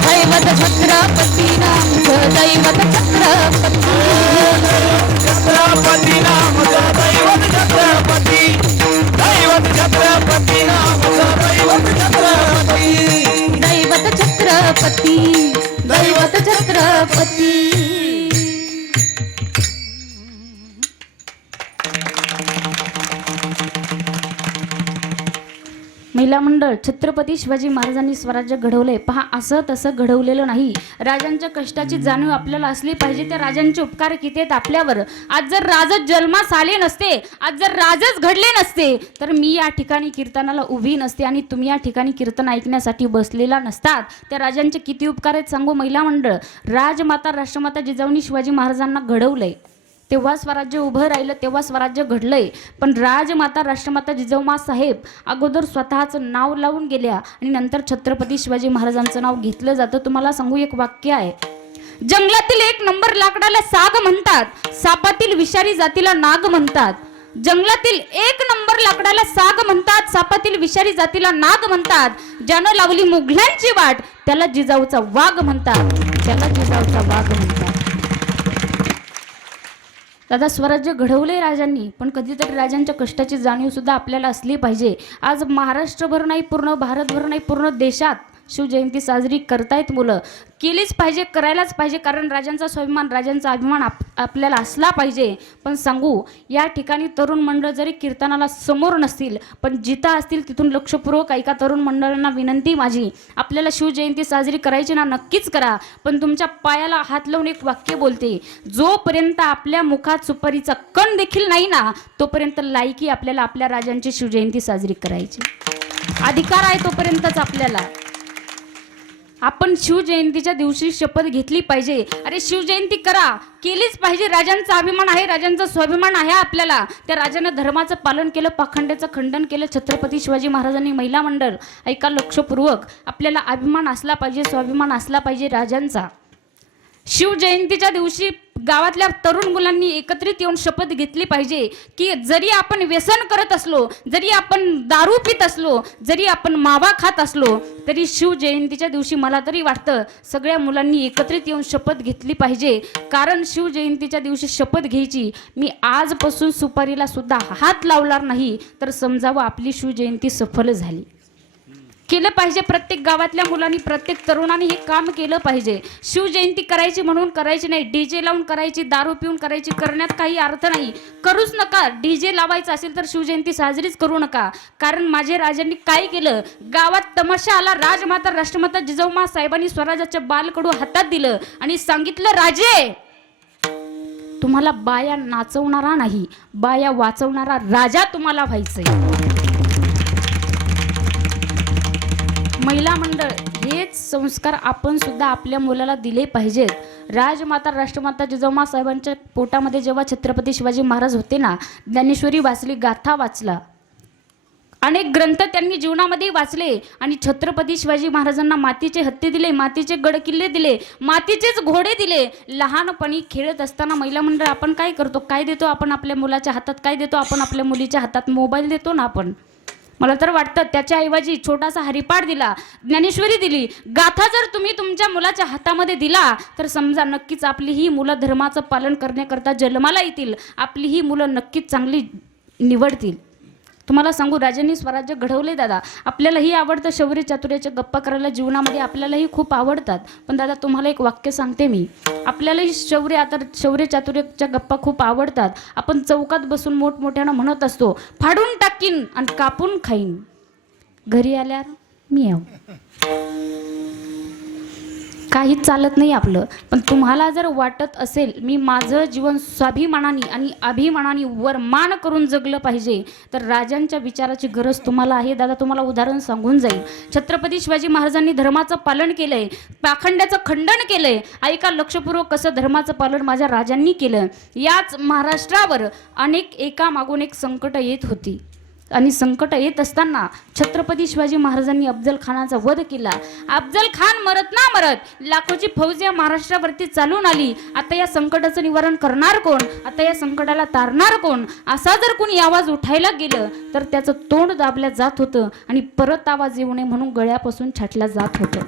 दैवत छत्रपती रामचं दैवत छत्रपती. छत्रपती नामचं दैवत छत्रपती, दैवत छत्रपती नामचं दैवत छत्रपती, दैवत छत्रपती, दैवत छत्रपती. महिला मंडळ, छत्रपती शिवाजी महाराजांनी स्वराज्य घडवलंय. पहा, असं तसं घडवलेलं नाही. राजांच्या कष्टाची जाणीव आपल्याला असली पाहिजे. त्या राजांचे उपकार किती आहेत आपल्यावर. आज जर राजच जन्मास आले नसते, आज जर राजच घडले नसते, तर मी या ठिकाणी कीर्तनाला उभी नसते आणि तुम्ही या ठिकाणी कीर्तन ऐकण्यासाठी बसलेला नसतात. त्या राजांचे किती उपकार आहेत सांगू महिला मंडळ. राजमाता राष्ट्रमाता जिजाऊंनी शिवाजी महाराजांना घडवलंय, तेव्हा स्वराज्य उभं राहिलं, तेव्हा स्वराज्य घडलंय. पण राजमाता राष्ट्रमाता जिजाऊमा साहेब अगोदर स्वतःचं नाव लावून गेल्या आणि नंतर छत्रपती शिवाजी महाराजांचं नाव घेतलं जातं. तुम्हाला सांगू, एक वाक्य आहे, जंगलातील एक नंबर लाकडाला साग म्हणतात, सापातील विषारी जातीला नाग म्हणतात. जंगलातील एक नंबर लाकडाला साग म्हणतात, सापातील विषारी जातीला नाग म्हणतात. ज्यानं लावली मुघलांची वाट त्याला जिजाऊचा वाघ म्हणतात, त्याला जिजाऊचा वाघ म्हणतात. दादा, स्वराज्य घडवले राजांनी, पण कधीतरी राजांच्या कष्टाची जाणीव सुद्धा आपल्याला असली पाहिजे. आज महाराष्ट्रभर नाही, पूर्ण भारतभर नाही, पूर्ण देशात शिवजयंती साजरी करतायत मुलं. केलीच पाहिजे, करायलाच पाहिजे, कारण राजांचा स्वाभिमान, राजांचा अभिमान आपल्याला असला पाहिजे. पण सांगू, या ठिकाणी तरुण मंडळ जरी कीर्तनाला समोर नसतील, पण जिथं असतील तिथून लक्षपूर्वक ऐका. तरुण मंडळांना विनंती माझी, आपल्याला शिवजयंती साजरी करायची ना, नक्कीच करा. पण तुमच्या पायाला हात लावून एक वाक्य बोलते, जोपर्यंत आपल्या मुखात सुपारीचा कण देखील नाही ना, तोपर्यंत लायकी आपल्याला आपल्या राजांची शिवजयंती साजरी करायची. अधिकार आहे तोपर्यंतच आपल्याला. आपण शिवजयंतीच्या दिवशी शपथ घेतली पाहिजे. अरे, शिवजयंती करा, केलीच पाहिजे. राजांचा अभिमान आहे, राजांचा स्वाभिमान आहे आपल्याला. त्या राजानं धर्माचं पालन केलं, पाखंड्याचं खंडन केलं. छत्रपती शिवाजी महाराजांनी महिला मंडळ ऐका लक्षपूर्वक, आपल्याला अभिमान असला पाहिजे, स्वाभिमान असला पाहिजे राजांचा. शिवजयंतीच्या दिवशी गावातल्या तरुण मुलांनी एकत्रित येऊन शपथ घेतली पाहिजे की जरी आपण व्यसन करत असलो, जरी आपण दारू पित असलो, जरी आपण मावा खात असलो, तरी शिवजयंतीच्या दिवशी मला तरी वाटतं सगळ्या मुलांनी एकत्रित येऊन शपथ घेतली पाहिजे. कारण शिवजयंतीच्या दिवशी शपथ घ्यायची, मी आजपासून सुपारीला सुद्धा हात लावणार नाही, तर समजावं आपली शिवजयंती सफल झाली. केलं पाहिजे. प्रत्येक गावातल्या मुलांनी, प्रत्येक तरुणांनी हे काम केलं पाहिजे. शिवजयंती करायची म्हणून करायची नाही, डीजे लावून करायची, दारू पिऊन करायची, करण्यात काही अर्थ नाही. करूच नका. डीजे लावायचं असेल तर शिवजयंती साजरीच करू नका. कारण माझे राजांनी काय केलं, गावात तमाशा आला, राजमाता राष्ट्रमाता जिजाऊमा साहेबांनी स्वराज्याच्या बालकडू हातात दिलं आणि सांगितलं, राजे तुम्हाला बाया नाचवणारा नाही, बाया वाचवणारा राजा तुम्हाला व्हायचंय. महिला मंडळ, हेच संस्कार आपण सुद्धा आपल्या मुलाला दिले पाहिजेत. राजमाता राष्ट्रमाता जिजाऊमा साहेबांच्या पोटामध्ये जेव्हा छत्रपती शिवाजी महाराज होते ना, ज्ञानेश्वरी वाचली, गाथा वाचला, अनेक ग्रंथ त्यांनी जीवनामध्ये वाचले आणि छत्रपती शिवाजी महाराजांना मातीचे हत्ती दिले, मातीचे गड किल्ले दिले, मातीचेच घोडे दिले. लहानपणी खेळत असताना महिला मंडळ आपण काय करतो, काय देतो आपण आपल्या मुलाच्या हातात, काय देतो आपण आपल्या मुलीच्या हातात, मोबाईल देतो ना आपण. मला तर वाटतं त्याच्याऐवजी छोटासा हरिपाठ दिला, ज्ञानेश्वरी दिली, गाथा जर तुम्ही तुमच्या मुलाच्या हातामध्ये दिला तर समजा नक्कीच आपली ही मुलं धर्माचं पालन करण्याकरता जन्माला येतील, आपली ही मुलं नक्कीच चांगली निवडतील. तुम्हाला सांगू, राजांनी स्वराज्य घडवले दादा. आपल्यालाही आवडतं शौर्य चातुर्याच्या गप्पा करायला, जीवनामध्ये आपल्यालाही खूप आवडतात. पण दादा तुम्हाला एक वाक्य सांगते मी, आपल्यालाही शौर्य चातुर्याच्या गप्पा खूप आवडतात. आपण चौकात बसून मोठमोठ्यानं म्हणत असतो, फाडून टाकीन आणि कापून खाईन, घरी आल्यावर मी येऊ. काहीच चालत नाही आपलं. पण तुम्हाला जर वाटत असेल मी माझं जीवन स्वाभिमानाने आणि अभिमानाने वरमान करून जगलं पाहिजे, तर राजांच्या विचाराची गरज तुम्हाला आहे. दादा तुम्हाला उदाहरण सांगून जाईल. छत्रपती शिवाजी महाराजांनी धर्माचं पालन केलंय, पाखंड्याचं खंडन केलंय. ऐका लक्षपूर्वक कसं धर्माचं पालन माझ्या राजांनी केलं. याच महाराष्ट्रावर अनेक एकामागून एक संकट येत होती आणि संकट येत असताना छत्रपती शिवाजी महाराजांनी अफजल खानाचा वध केला. अफजल खान मरत ना मरत लाखोची फौज या महाराष्ट्रावरती चालून आली. आता या संकटाचं निवारण करणार कोण, आता या संकटाला तारणार कोण, असा जर कोणी आवाज उठायला गेलं तर त्याचं तोंड दाबल्या जात होतं आणि परत आवाज येऊ नये म्हणून गळ्यापासून छाटल्या जात होतं.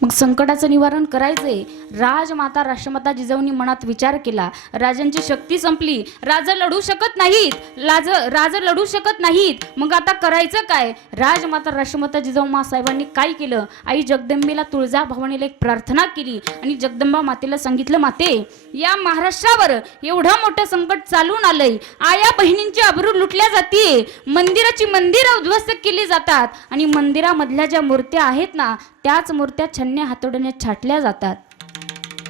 मग संकटाचं निवारण करायचंय. राजमाता राष्ट्रमाता जिजाऊंनी मनात विचार केला. राजांची शक्ती संपली, राजा लढू शकत नाहीत, राजा लढू शकत नाहीत. मग आता करायचं काय. राजमाता राष्ट्रमाता जिजाऊ साहेबांनी काय केलं, आई जगदंबेला तुळजाभवानीला एक प्रार्थना केली आणि जगदंबा मातेला सांगितलं, माते या महाराष्ट्रावर एवढं मोठं संकट चालून आलंय, आया बहिणींची अब्रू लुटल्या जाते, मंदिराची मंदिरं उद्ध्वस्त केली जातात आणि मंदिरामधल्या ज्या मूर्त्या आहेत ना त्याच मूर्त्या छन्न्या हातोड्याने छाटल्या जातात.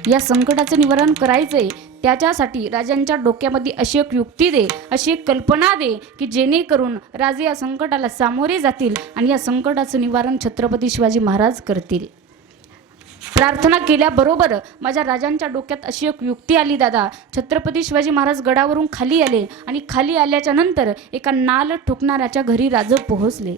या संकटाचं निवारण करायचंय. त्याच्यासाठी राजांच्या डोक्यामध्ये अशी एक युक्ती दे, अशी एक कल्पना दे की जेणेकरून राजे या संकटाला सामोरे जातील आणि या संकटाचं निवारण छत्रपती शिवाजी महाराज करतील. प्रार्थना केल्याबरोबर माझ्या राजांच्या डोक्यात अशी एक युक्ती आली. दादा छत्रपती शिवाजी महाराज गडावरून खाली आले आणि खाली आल्याच्या नंतर एका नाल ठोकणाऱ्याच्या घरी राजे पोहोचले.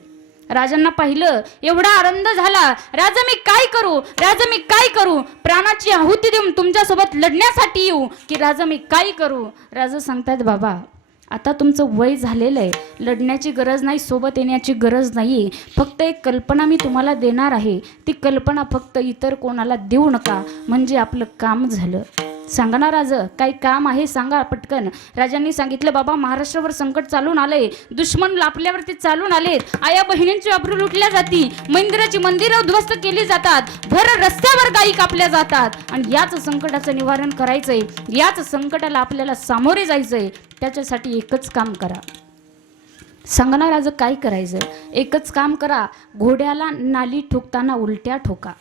राजांना पाहिलं, एवढा आनंद झाला. राजा मी काय करू, राजा मी काय करू, प्राणाची आहुती देऊन तुमच्यासोबत लढण्यासाठी येऊ की राजा मी काय करू. राजा सांगतायत, बाबा आता तुमचं वय झालेलं आहे, लढण्याची गरज नाही, सोबत येण्याची गरज नाही. फक्त एक कल्पना मी तुम्हाला देणार आहे, ती कल्पना फक्त इतर कोणाला देऊ नका, म्हणजे आपलं काम झालं. सांगा ना राज, काही काम आहे सांगा पटकन. राजांनी सांगितलं, बाबा महाराष्ट्रावर संकट चालून आलंय, दुश्मन आपल्यावरती चालून आलेत, आया बहिणींची अब्रू लुटल्या जाती, मंदिराची मंदिरं उद्ध्वस्त केली जातात, भर रस्त्यावर गायी कापल्या जातात आणि याच संकटाचं निवारण करायचंय, याच संकटाला आपल्याला सामोरे जायचंय. त्याच्यासाठी एकच काम करा. सांगा ना राज काय करायचं. एकच काम करा, घोड्याला नाली ठोकताना उलट्या ठोका.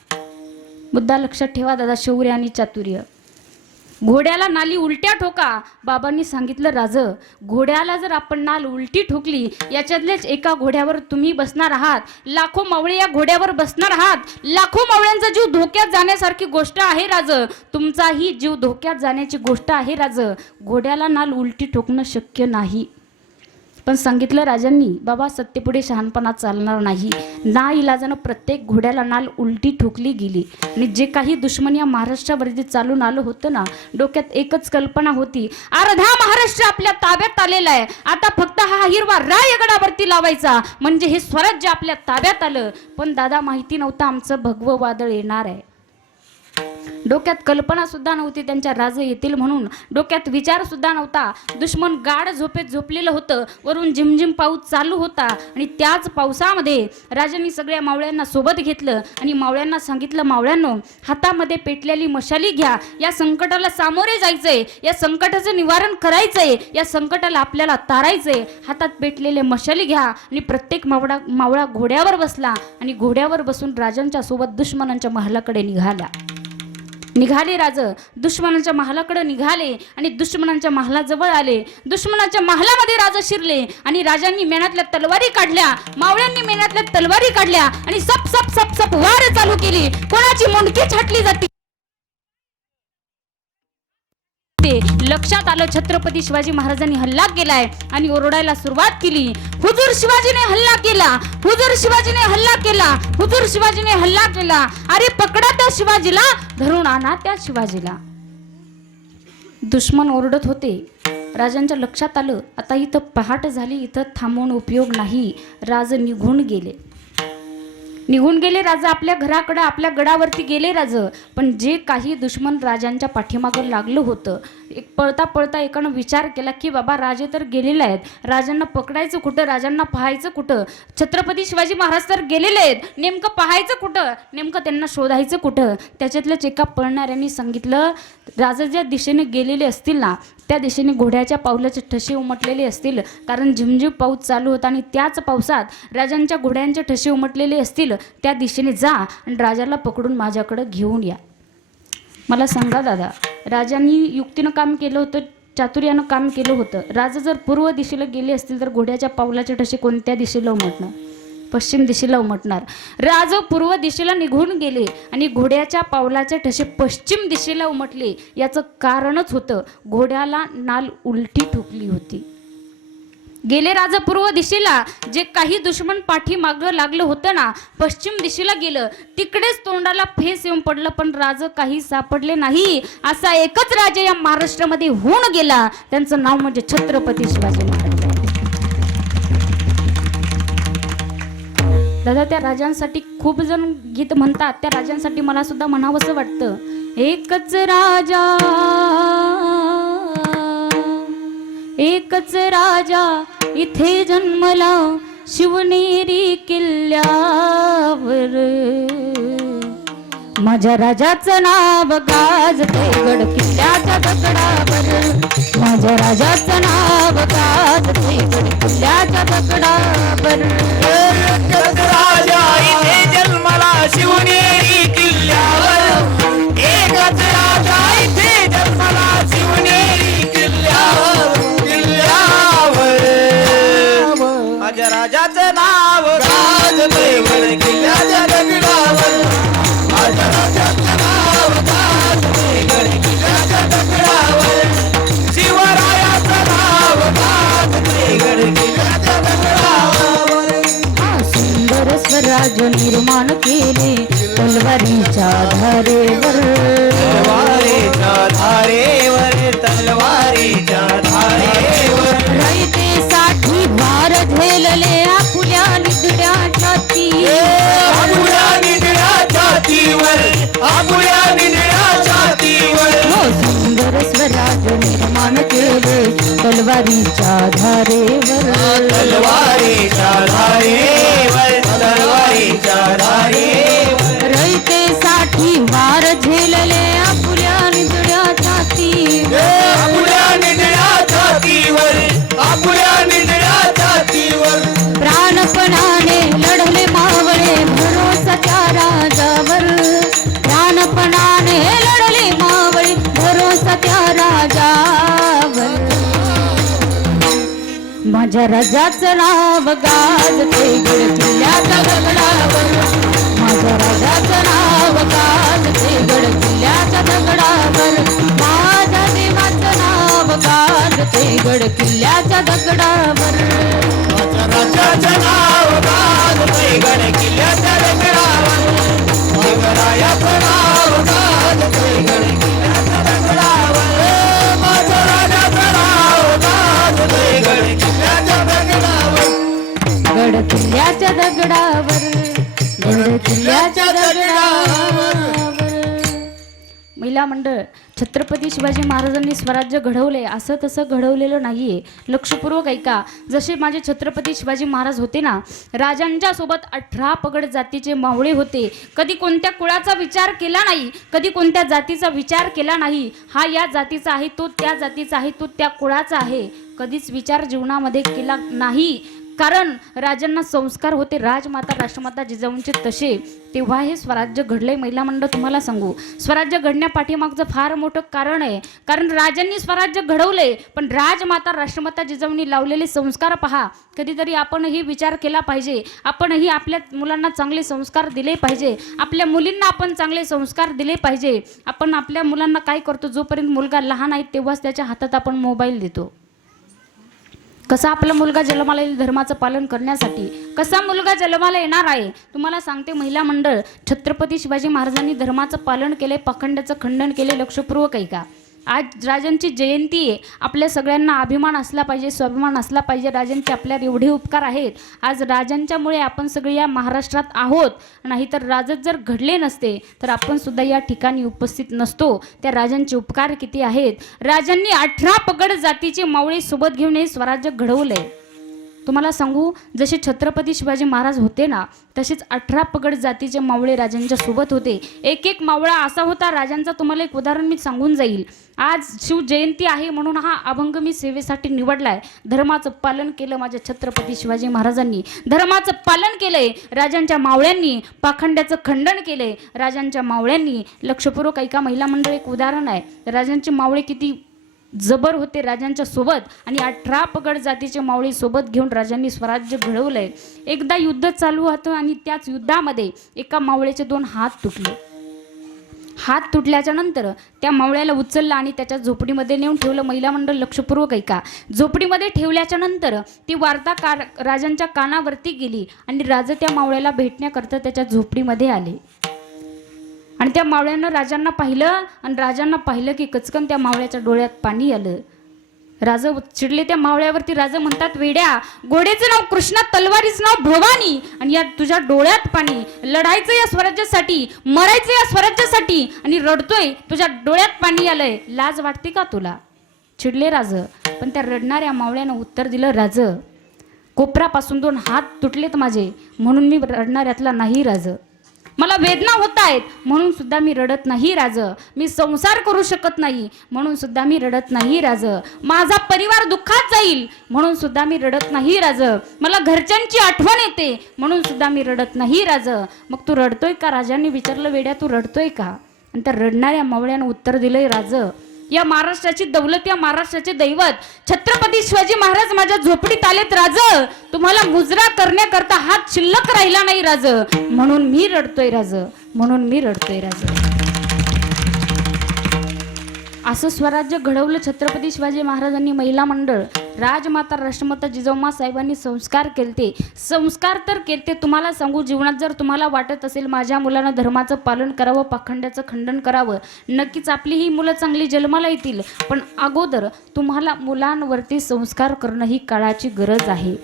मुद्दा लक्षात ठेवा दादा, शौर्य आणि चातुर्य. घोड्याला नाली उलट्या ठोका. बाबांनी सांगितलं, राज घोड्याला जर आपण नाल उलटी ठोकली, याच्यातल्याच एका घोड्यावर तुम्ही बसणार आहात, लाखो मावळे या घोड्यावर बसणार आहात, लाखो मावळ्यांचा जीव धोक्यात जाण्यासारखी गोष्ट आहे राज, तुमचाही जीव धोक्यात जाण्याची गोष्ट आहे राज. घोड्याला नाल उलटी ठोकणं शक्य नाही. पण सांगितलं राजांनी, बाबा सत्तेपुढे शहाणपणा चालणार नाही. ना इलाजानं प्रत्येक घोड्याला नाल उलटी ठोकली गेली आणि जे काही दुश्मन या महाराष्ट्रावरती चालून आलं होतं ना, डोक्यात एकच कल्पना होती, अर्धा महाराष्ट्र आपल्या ताब्यात आलेला आहे, आता फक्त हा हिरवा रायगडावरती लावायचा म्हणजे हे स्वराज्य आपल्या ताब्यात आलं. पण दादा माहिती नव्हतं आमचं भगवं वादळ येणार आहे. डोक्यात कल्पना सुद्धा नव्हती त्यांच्या राजे येतील म्हणून, डोक्यात विचार सुद्धा नव्हता. दुश्मन गाढ झोपेत झोपलेलं होतं, वरून झिमझिम पाऊस चालू होता आणि त्याच पावसामध्ये राजांनी सगळ्या मावळ्यांना सोबत घेतलं आणि मावळ्यांना सांगितलं, मावळ्यांनो हातामध्ये पेटलेली मशाली घ्या, या संकटाला सामोरे जायचंय, या संकटाचं निवारण करायचंय, या संकटाला आपल्याला तारायचंय. हातात पेटलेले मशाली घ्या आणि प्रत्येक मावळा घोड्यावर बसला आणि घोड्यावर बसून राजांच्या सोबत दुश्मनांच्या महालाकडे निघाले. राज दुश्मनांच्या महालाकडे निघाले आणि दुश्मनांच्या महालाजवळ आले. दुश्मनांच्या महालामध्ये राजा शिरले आणि राजांनी मेणातल्या तलवारी काढल्या, मावळ्यांनी मेणातल्या तलवारी काढल्या आणि सप सप सप सप वार चालू केली. कोणाची मुंडकी छाटली जाते लक्षात आलं. छत्रपती शिवाजी महाराजांनी हल्ला केलाय आणि ओरडायला सुरुवात केली, हुजूर शिवाजीने हल्ला केला, हुजूर शिवाजीने हल्ला केला, हुजूर शिवाजीने हल्ला केला. अरे पकडा त्या शिवाजीला, धरून आणा त्या शिवाजीला. दुश्मन ओरडत होते. राजांच्या लक्षात आलं, आता इथं पहाट झाली, इथं थांबून उपयोग नाही. राज निघून गेले. राजा आपल्या घराकडे, आपल्या गडावरती गेले राज. पण जे काही दुश्मन राजांच्या पाठीमागं लागलं होतं, एक पळता पळता एकानं विचार केला की बाबा राजे तर गेलेले आहेत, राजांना पकडायचं कुठं, राजांना पाहायचं कुठं, छत्रपती शिवाजी महाराज तर गेलेले आहेत, नेमकं पाहायचं कुठं, नेमकं त्यांना शोधायचं कुठं. त्याच्यातल्याच एका पळणाऱ्यांनी सांगितलं, राजा ज्या दिशेने गेलेले असतील ना त्या दिशेने घोड्याच्या पावलाचे ठसे उमटलेले असतील, कारण झिमझिम पाऊस चालू होता आणि त्याच पावसात राजांच्या घोड्यांचे ठसे उमटलेले असतील. जाईल त्या दिशेने जा आणि राजाला पकडून माझ्याकडं घेऊन या. मला सांगा दादा, राजांनी युक्तीनं काम केलं होतं, चातुर्यानं काम केलं होतं. राजा जर पूर्व दिशेला गेले असतील तर घोड्याच्या पावलाचे ठसे कोणत्या दिशेला उमटणार? पश्चिम दिशेला उमटणार. राजा पूर्व दिशेला निघून गेले आणि घोड्याच्या पावलाचे ठसे पश्चिम दिशेला उमटले. याचं कारणच होतं घोड्याला नाल उलटी ठोकली होती. गेले राजा पूर्व दिशेला, जे काही दुश्मन पाठीमागं लागलं होतं ना, पश्चिम दिशेला गेलं, तिकडेच तोंडाला फेस येऊन पडलं, पण राजा काही सापडले नाही. असा एकच राजा या महाराष्ट्रामध्ये होऊन गेला, त्यांचं नाव म्हणजे छत्रपती शिवाजी महाराज. दादा, त्या राजांसाठी खूप जण गीत म्हणतात, त्या राजांसाठी मला सुद्धा म्हणावंसं वाटतं. एकच राजा, एकच राजा इथे जन्मला शिवनेरी किल्ल्यावर. माझ्या राजाचं नाव गाजते गड किल्ल्याच्या दगडावर. माझ्या राजाचं नाव गाजते गड किल्ल्याच्या दगडावर. एकच राजा इथे जन्मला शिवनेरी किल्ल्यावर. एकच राजा इथे जन्मला शिवनेरी किल्ल्यावर. माझ्या राजाचं नाव गाजते गड किल्ल्याच्या दगडावर. माझ्या राजाचं नाव गाजते गड किल्ल्याच्या दगडावर. शिवरायाचं नाव गाजते गड किल्ल्याच्या दगडावर. सुंदर स्वराज निर्माण केले तलवारीच्या धारेवर. तलवारीच्या धारेवर. तलवारीच्या धारेवर. रयतेसाठी भार झेलले आपुल्या निगड्या छाती. आपुल्या निगड्या छातीवर. आपुल्या निगड्या छातीवर. सुंदर स्वराज निर्माण केले तलवारीच्या धारेवर. तलवारीच्या धारेवर. तलवारीच्या धारेवर. रयतेसाठी भार झेलले आपुल्या निगड्या छाती. आपुल्या निगड्या छातीवर. आपुल्या निगड्या छातीवर. प्राणपणाने लढले मावळे भरोसाच्या राजावर. प्राणपणाने लढले मावळे भरोसाच्या राजावर. माझ्या राजाचं नाव गाजते गड किल्ल्याच्या दगडावर. माझ्या राजाचं नाव गाजते गड किल्ल्याच्या दगडावर. माझ्या देवाचं नाव गाजते गड किल्ल्याच्या दगडावर. माझ्या राजाचं नाव गाजते गड किल्ल्याच्या दगडावर. शिवरायाचं नाव गाजते गड किल्ल्याच्या दगडावर. माझ्या राजाचं नाव गाजते गड किल्ल्याच्या दगडावर. गड किल्ल्याच्या दगडावर. गड किल्ल्याच्या दगडावर. महिला मंडळ, छत्रपती शिवाजी महाराजांनी स्वराज्य घडवले असं तसं घडवलेलं नाहीये. लक्षपूर्वक ऐका. जसे माझे छत्रपती शिवाजी महाराज होते ना, राजांच्या सोबत 18 पगड जातीचे मावळे होते. कधी कोणत्या कुळाचा विचार केला नाही, कधी कोणत्या जातीचा विचार केला नाही. हा या जातीचा आहे, तो त्या जातीचा आहे, तो त्या कुळाचा आहे, कधीच विचार जीवनामध्ये केला नाही. कारण राजांना संस्कार होते राजमाता राष्ट्रमाता जिजाऊंचे तसे. तेव्हा हे स्वराज्य घडलंय. महिला मंडळ, तुम्हाला सांगू, स्वराज्य घडण्यापाठीमागचं फार मोठं कारण आहे. कारण राजांनी स्वराज्य घडवले, पण राजमाता राष्ट्रमाता जिजाऊंनी लावलेले संस्कार पहा. कधीतरी आपणही विचार केला पाहिजे. आपणही आपल्या मुलांना चांगले संस्कार दिले पाहिजे. आपल्या मुलींना आपण चांगले संस्कार दिले पाहिजे. आपण आपल्या मुलांना काय करतो, जोपर्यंत मुलगा लहान आहे तेव्हाच त्याच्या हातात आपण मोबाईल देतो. कसा आपला मुलगा जन्माला येईल धर्माचं पालन करण्यासाठी, कसा मुलगा जन्माला येणार आहे. तुम्हाला सांगते महिला मंडळ, छत्रपती शिवाजी महाराजांनी धर्माचं पालन केले, पाखंडाचं खंडन केले. लक्षपूर्वक ऐका. आज राजांची जयंती आहे. आपल्या सगळ्यांना अभिमान असला पाहिजे, स्वाभिमान असला पाहिजे. राजांचे आपल्यावर एवढे उपकार आहेत. आज राजांच्यामुळे आपण सगळे या महाराष्ट्रात आहोत. नाहीतर राजच जर घडले नसते तर आपण सुद्धा या ठिकाणी उपस्थित नसतो. त्या राजांचे उपकार किती आहेत. राजांनी 18 पगड जातीचे मावळे सोबत घेऊन हे स्वराज्य घडवलंय. तुम्हाला सांगू, जसे छत्रपती शिवाजी महाराज होते ना, तसेच 18 पगड जातीचे मावळे राजांच्या सोबत होते. एक एक मावळा असा होता राजांचा. तुम्हाला एक उदाहरण मी सांगून जाईल. आज शिवजयंती आहे म्हणून हा अभंग मी सेवेसाठी निवडलाय. धर्माचं पालन केलं माझ्या छत्रपती शिवाजी महाराजांनी, धर्माचं पालन केलंय राजांच्या मावळ्यांनी, पाखंड्याचं खंडन केलंय राजांच्या मावळ्यांनी. लक्षपूर्वक ऐका महिला मंडळ, एक उदाहरण आहे. राजांचे मावळे किती जबर होते राजांच्या सोबत, आणि 18 पगड जातीचे मावळी सोबत घेऊन राजांनी स्वराज्य घडवलंय. एकदा युद्ध चालू होतं आणि त्याच युद्धामध्ये एका मावळ्याचे 2 हात तुटले. हात तुटल्याच्या नंतर त्या मावळ्याला उचललं आणि त्याच्या झोपडीमध्ये नेऊन ठेवलं. महिला मंडळ लक्षपूर्वक ऐका. झोपडीमध्ये ठेवल्याच्या नंतर ती वार्ता राजांच्या कानावरती गेली आणि राजा त्या मावळ्याला भेटण्याकरता त्याच्या झोपडीमध्ये आले. आणि त्या मावळ्यानं राजांना पाहिलं आणि राजांना पाहिलं की कचकन त्या मावळ्याच्या डोळ्यात पाणी आलं. राजा चिडले त्या मावळ्यावरती. राजा म्हणतात, वेड्या, घोड्याचं नाव कृष्णा, तलवारीचं नाव भवानी, आणि या तुझ्या डोळ्यात पाणी. लढायचं या स्वराज्यासाठी, मरायचं या स्वराज्यासाठी, आणि रडतोय, तुझ्या डोळ्यात पाणी आलंय. लाज वाटते का तुला? चिडले राज. पण त्या रडणाऱ्या मावळ्यानं उत्तर दिलं, राज, कोपरापासून 2 हात तुटलेत माझे, म्हणून मी रडणाऱ्यातला नाही राज. मला वेदना होत आहेत म्हणून सुद्धा मी रडत नाही राज. मी संसार करू शकत नाही म्हणून सुद्धा मी रडत नाही राज. माझा परिवार दुःखात जाईल म्हणून सुद्धा मी रडत नाही राज. मला घरच्यांची आठवण येते म्हणून सुद्धा मी रडत नाही राज. मग तू रडतोय का? राजांनी विचारलं, वेड्या, तू रडतोय का? आणि त्या रडणाऱ्या मावळ्यानं उत्तर दिलंय, राज, या महाराष्ट्राची दौलत, या महाराष्ट्राचे दैवत छत्रपती शिवाजी महाराज माझ्या झोपडीत आलेत राज. तुम्हाला मुजरा करण्याकरता हात शिल्लक राहिला नाही राज, म्हणून मी रडतोय राज, म्हणून मी रडतोय राज. असं स्वराज्य घडवलं छत्रपती शिवाजी महाराजांनी. महिला मंडळ, राजमाता राष्ट्रमाता जिजाऊमा साहेबांनी संस्कार केलते. संस्कार तर केलते. तुम्हाला सांगू, जीवनात जर तुम्हाला वाटत असेल माझ्या मुलानं धर्माचं पालन करावं, पाखंड्याचं खंडन करावं, नक्कीच आपली ही मुलं चांगली जन्माला येतील. पण अगोदर तुम्हाला मुलांवरती संस्कार करणं ही काळाची गरज आहे.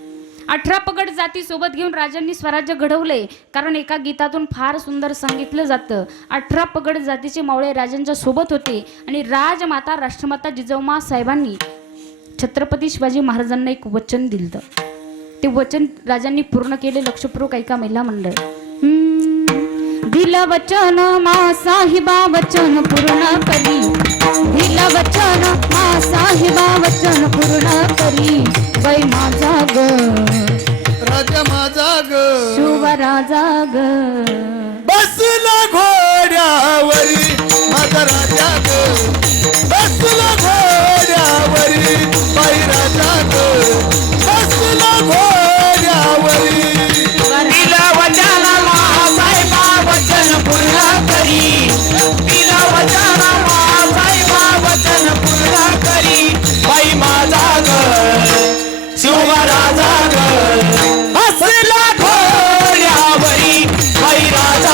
18 पगड जाती सोबत घेऊन राजांनी स्वराज्य घडवले. कारण एका गीतातून फार सुंदर सांगितलं जातं, 18 पगड जातीचे मावळे राजांच्या सोबत होते आणि राजमाता राष्ट्रमाता जिजाऊमा साहेबांनी छत्रपती शिवाजी महाराजांना एक वचन दिलं. ते वचन राजांनी पूर्ण केले. लक्षपूर्वक ऐका महिला मंडळ. दिलं वचन मा साहिबा वचन पूर्ण करी. दिलं वचन मा साहिबा वचन पूर्ण करी. बाई माझा ग राजा माझा ग, शिवराजा ग, बसला घोड्यावरी माझा राजा ग, बसला घोड्यावरी बाई राजा ग, बसला घोड्यावरी. दिलं वचन साहेबा वचन पूर्ण करी. दिलं वचन साहेबा वचन पूर्ण करी. बाई माझा ग, शिवराजा ग, बसला घोड्यावरी बाई राजा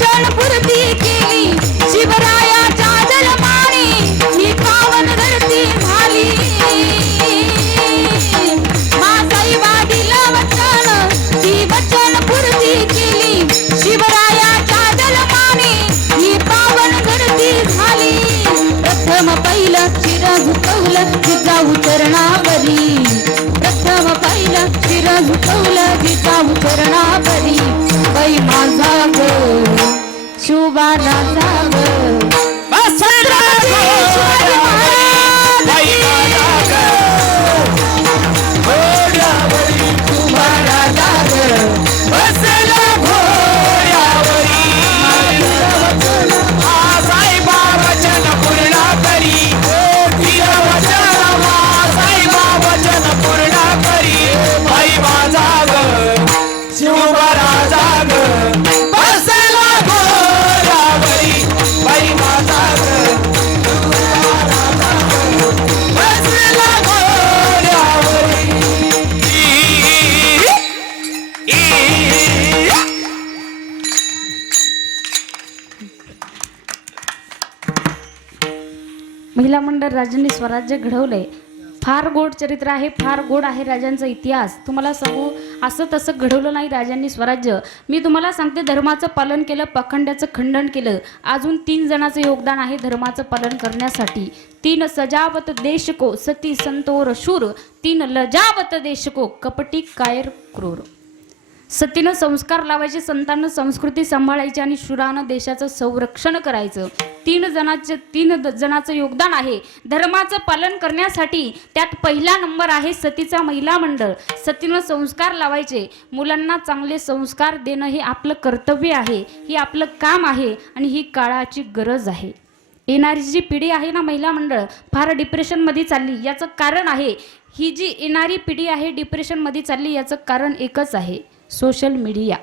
वचनपूर्ती केली शिवरायाच्या जलमाने ही पावन धरती झाली मासाईबा दिलं वचन ही वचनपूर्ती केली शिवरायाच्या जलमाने ही पावन धरती झाली प्रथम पहिलं शिर झुकवलं जिजाऊ चरणावरी प्रथम पहिलं शिर झुकवलं जिजाऊ चरणावरी बाई माझा ग शुभा राजा ग बसला बाई माझा ग घोड्यावरी उभा राजा ग बसला घोड्यावरी साईबा वचन पूर्ण करी तिला वचन साईबा वचन पूर्ण करी बाई माझा ग शिवबा राजा ग बसला घोड्यावरी बाई माझा ग बसला घोड्यावरी महिला मंडळ राजांनी स्वराज्य घडवलंय फार गोड चरित्र आहे फार गोड आहे राजांचा इतिहास तुम्हाला सांगू असं तसं घडवलं नाही राजांनी स्वराज्य मी तुम्हाला सांगते धर्माचं पालन केलं पाखंड्याचं खंडन केलं अजून 3 जणांचं योगदान आहे धर्माचं पालन करण्यासाठी 3 सजावत देश को सती संतोर शूर 3 लजावत देश को कपटी कायर क्रूर सतीनं संस्कार लावायचे संतांना संस्कृती सांभाळायची आणि शूरानं देशाचं संरक्षण करायचं 3 जणांचं योगदान आहे धर्माचं पालन करण्यासाठी त्यात पहिला नंबर आहे सतीचा महिला मंडळ सतीनं संस्कार लावायचे मुलांना चांगले संस्कार देणं हे आपलं कर्तव्य आहे ही आपलं काम आहे आणि ही काळाची गरज आहे येणारी जी पिढी आहे ना महिला मंडळ फार डिप्रेशनमध्ये चालली याचं कारण आहे ही जी येणारी पिढी आहे डिप्रेशनमध्ये चालली याचं कारण एकच आहे सोशल मीडिया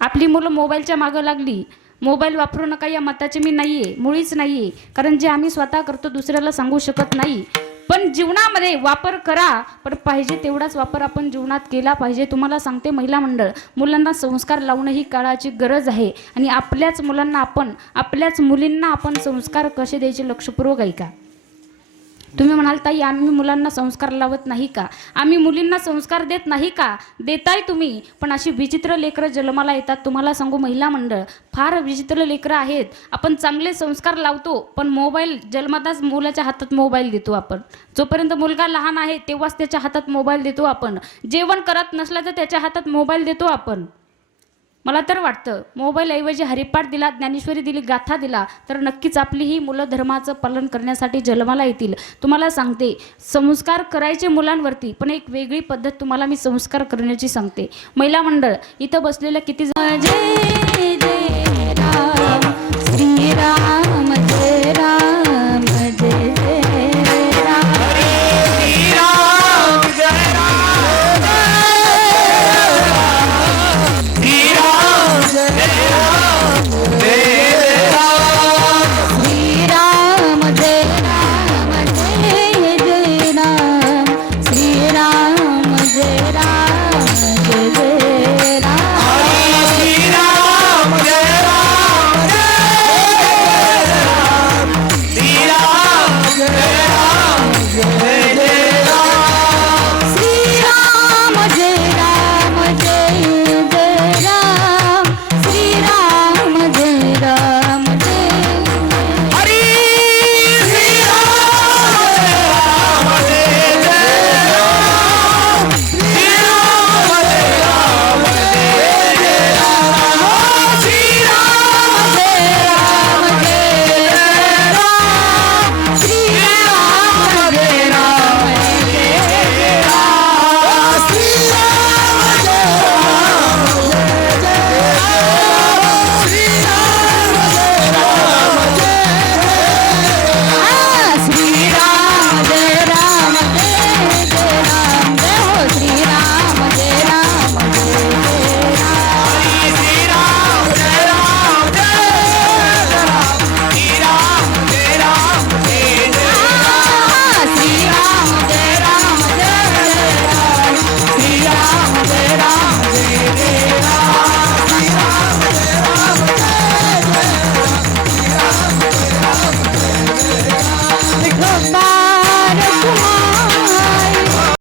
आपली मुलं मोबाईलच्या मागं लागली मोबाईल वापरू नका या मताचे मी नाही आहे मुळीच नाही आहे कारण जे आम्ही स्वतः करतो दुसऱ्याला सांगू शकत नाही पण जीवनामध्ये वापर करा पण पाहिजे तेवढाच वापर आपण जीवनात केला पाहिजे तुम्हाला सांगते महिला मंडळ मुलांना संस्कार लावणं ही काळाची गरज आहे आणि आपल्याच मुलांना आपण आपल्याच मुलींना आपण संस्कार कसे द्यायचे लक्षपूर्वक ऐका तुम्ही म्हणाल ताई आम्ही मुलांना संस्कार लावत नाही का आम्ही मुलींना संस्कार देत नाही का देताय तुम्ही पण अशी विचित्र लेकरं जन्माला येतात तुम्हाला सांगू महिला मंडळ फार विचित्र लेकरं आहेत आपण चांगले संस्कार लावतो पण मोबाईल जन्मताच मुलाच्या हातात मोबाईल देतो आपण जोपर्यंत मुलगा लहान आहे तेव्हाच त्याच्या हातात मोबाईल देतो आपण जेवण करत नसलं तर त्याच्या हातात मोबाईल देतो आपण मला तर वाटतं मोबाईल ऐवजी हरिपाठ दिला ज्ञानेश्वरी दिली गाथा दिला तर नक्कीच आपली ही मुलं धर्माचं पालन करण्यासाठी जन्माला येतील तुम्हाला सांगते संस्कार करायचे मुलांवरती पण एक वेगळी पद्धत तुम्हाला मी संस्कार करण्याची सांगते महिला मंडळ इथं बसलेल्या किती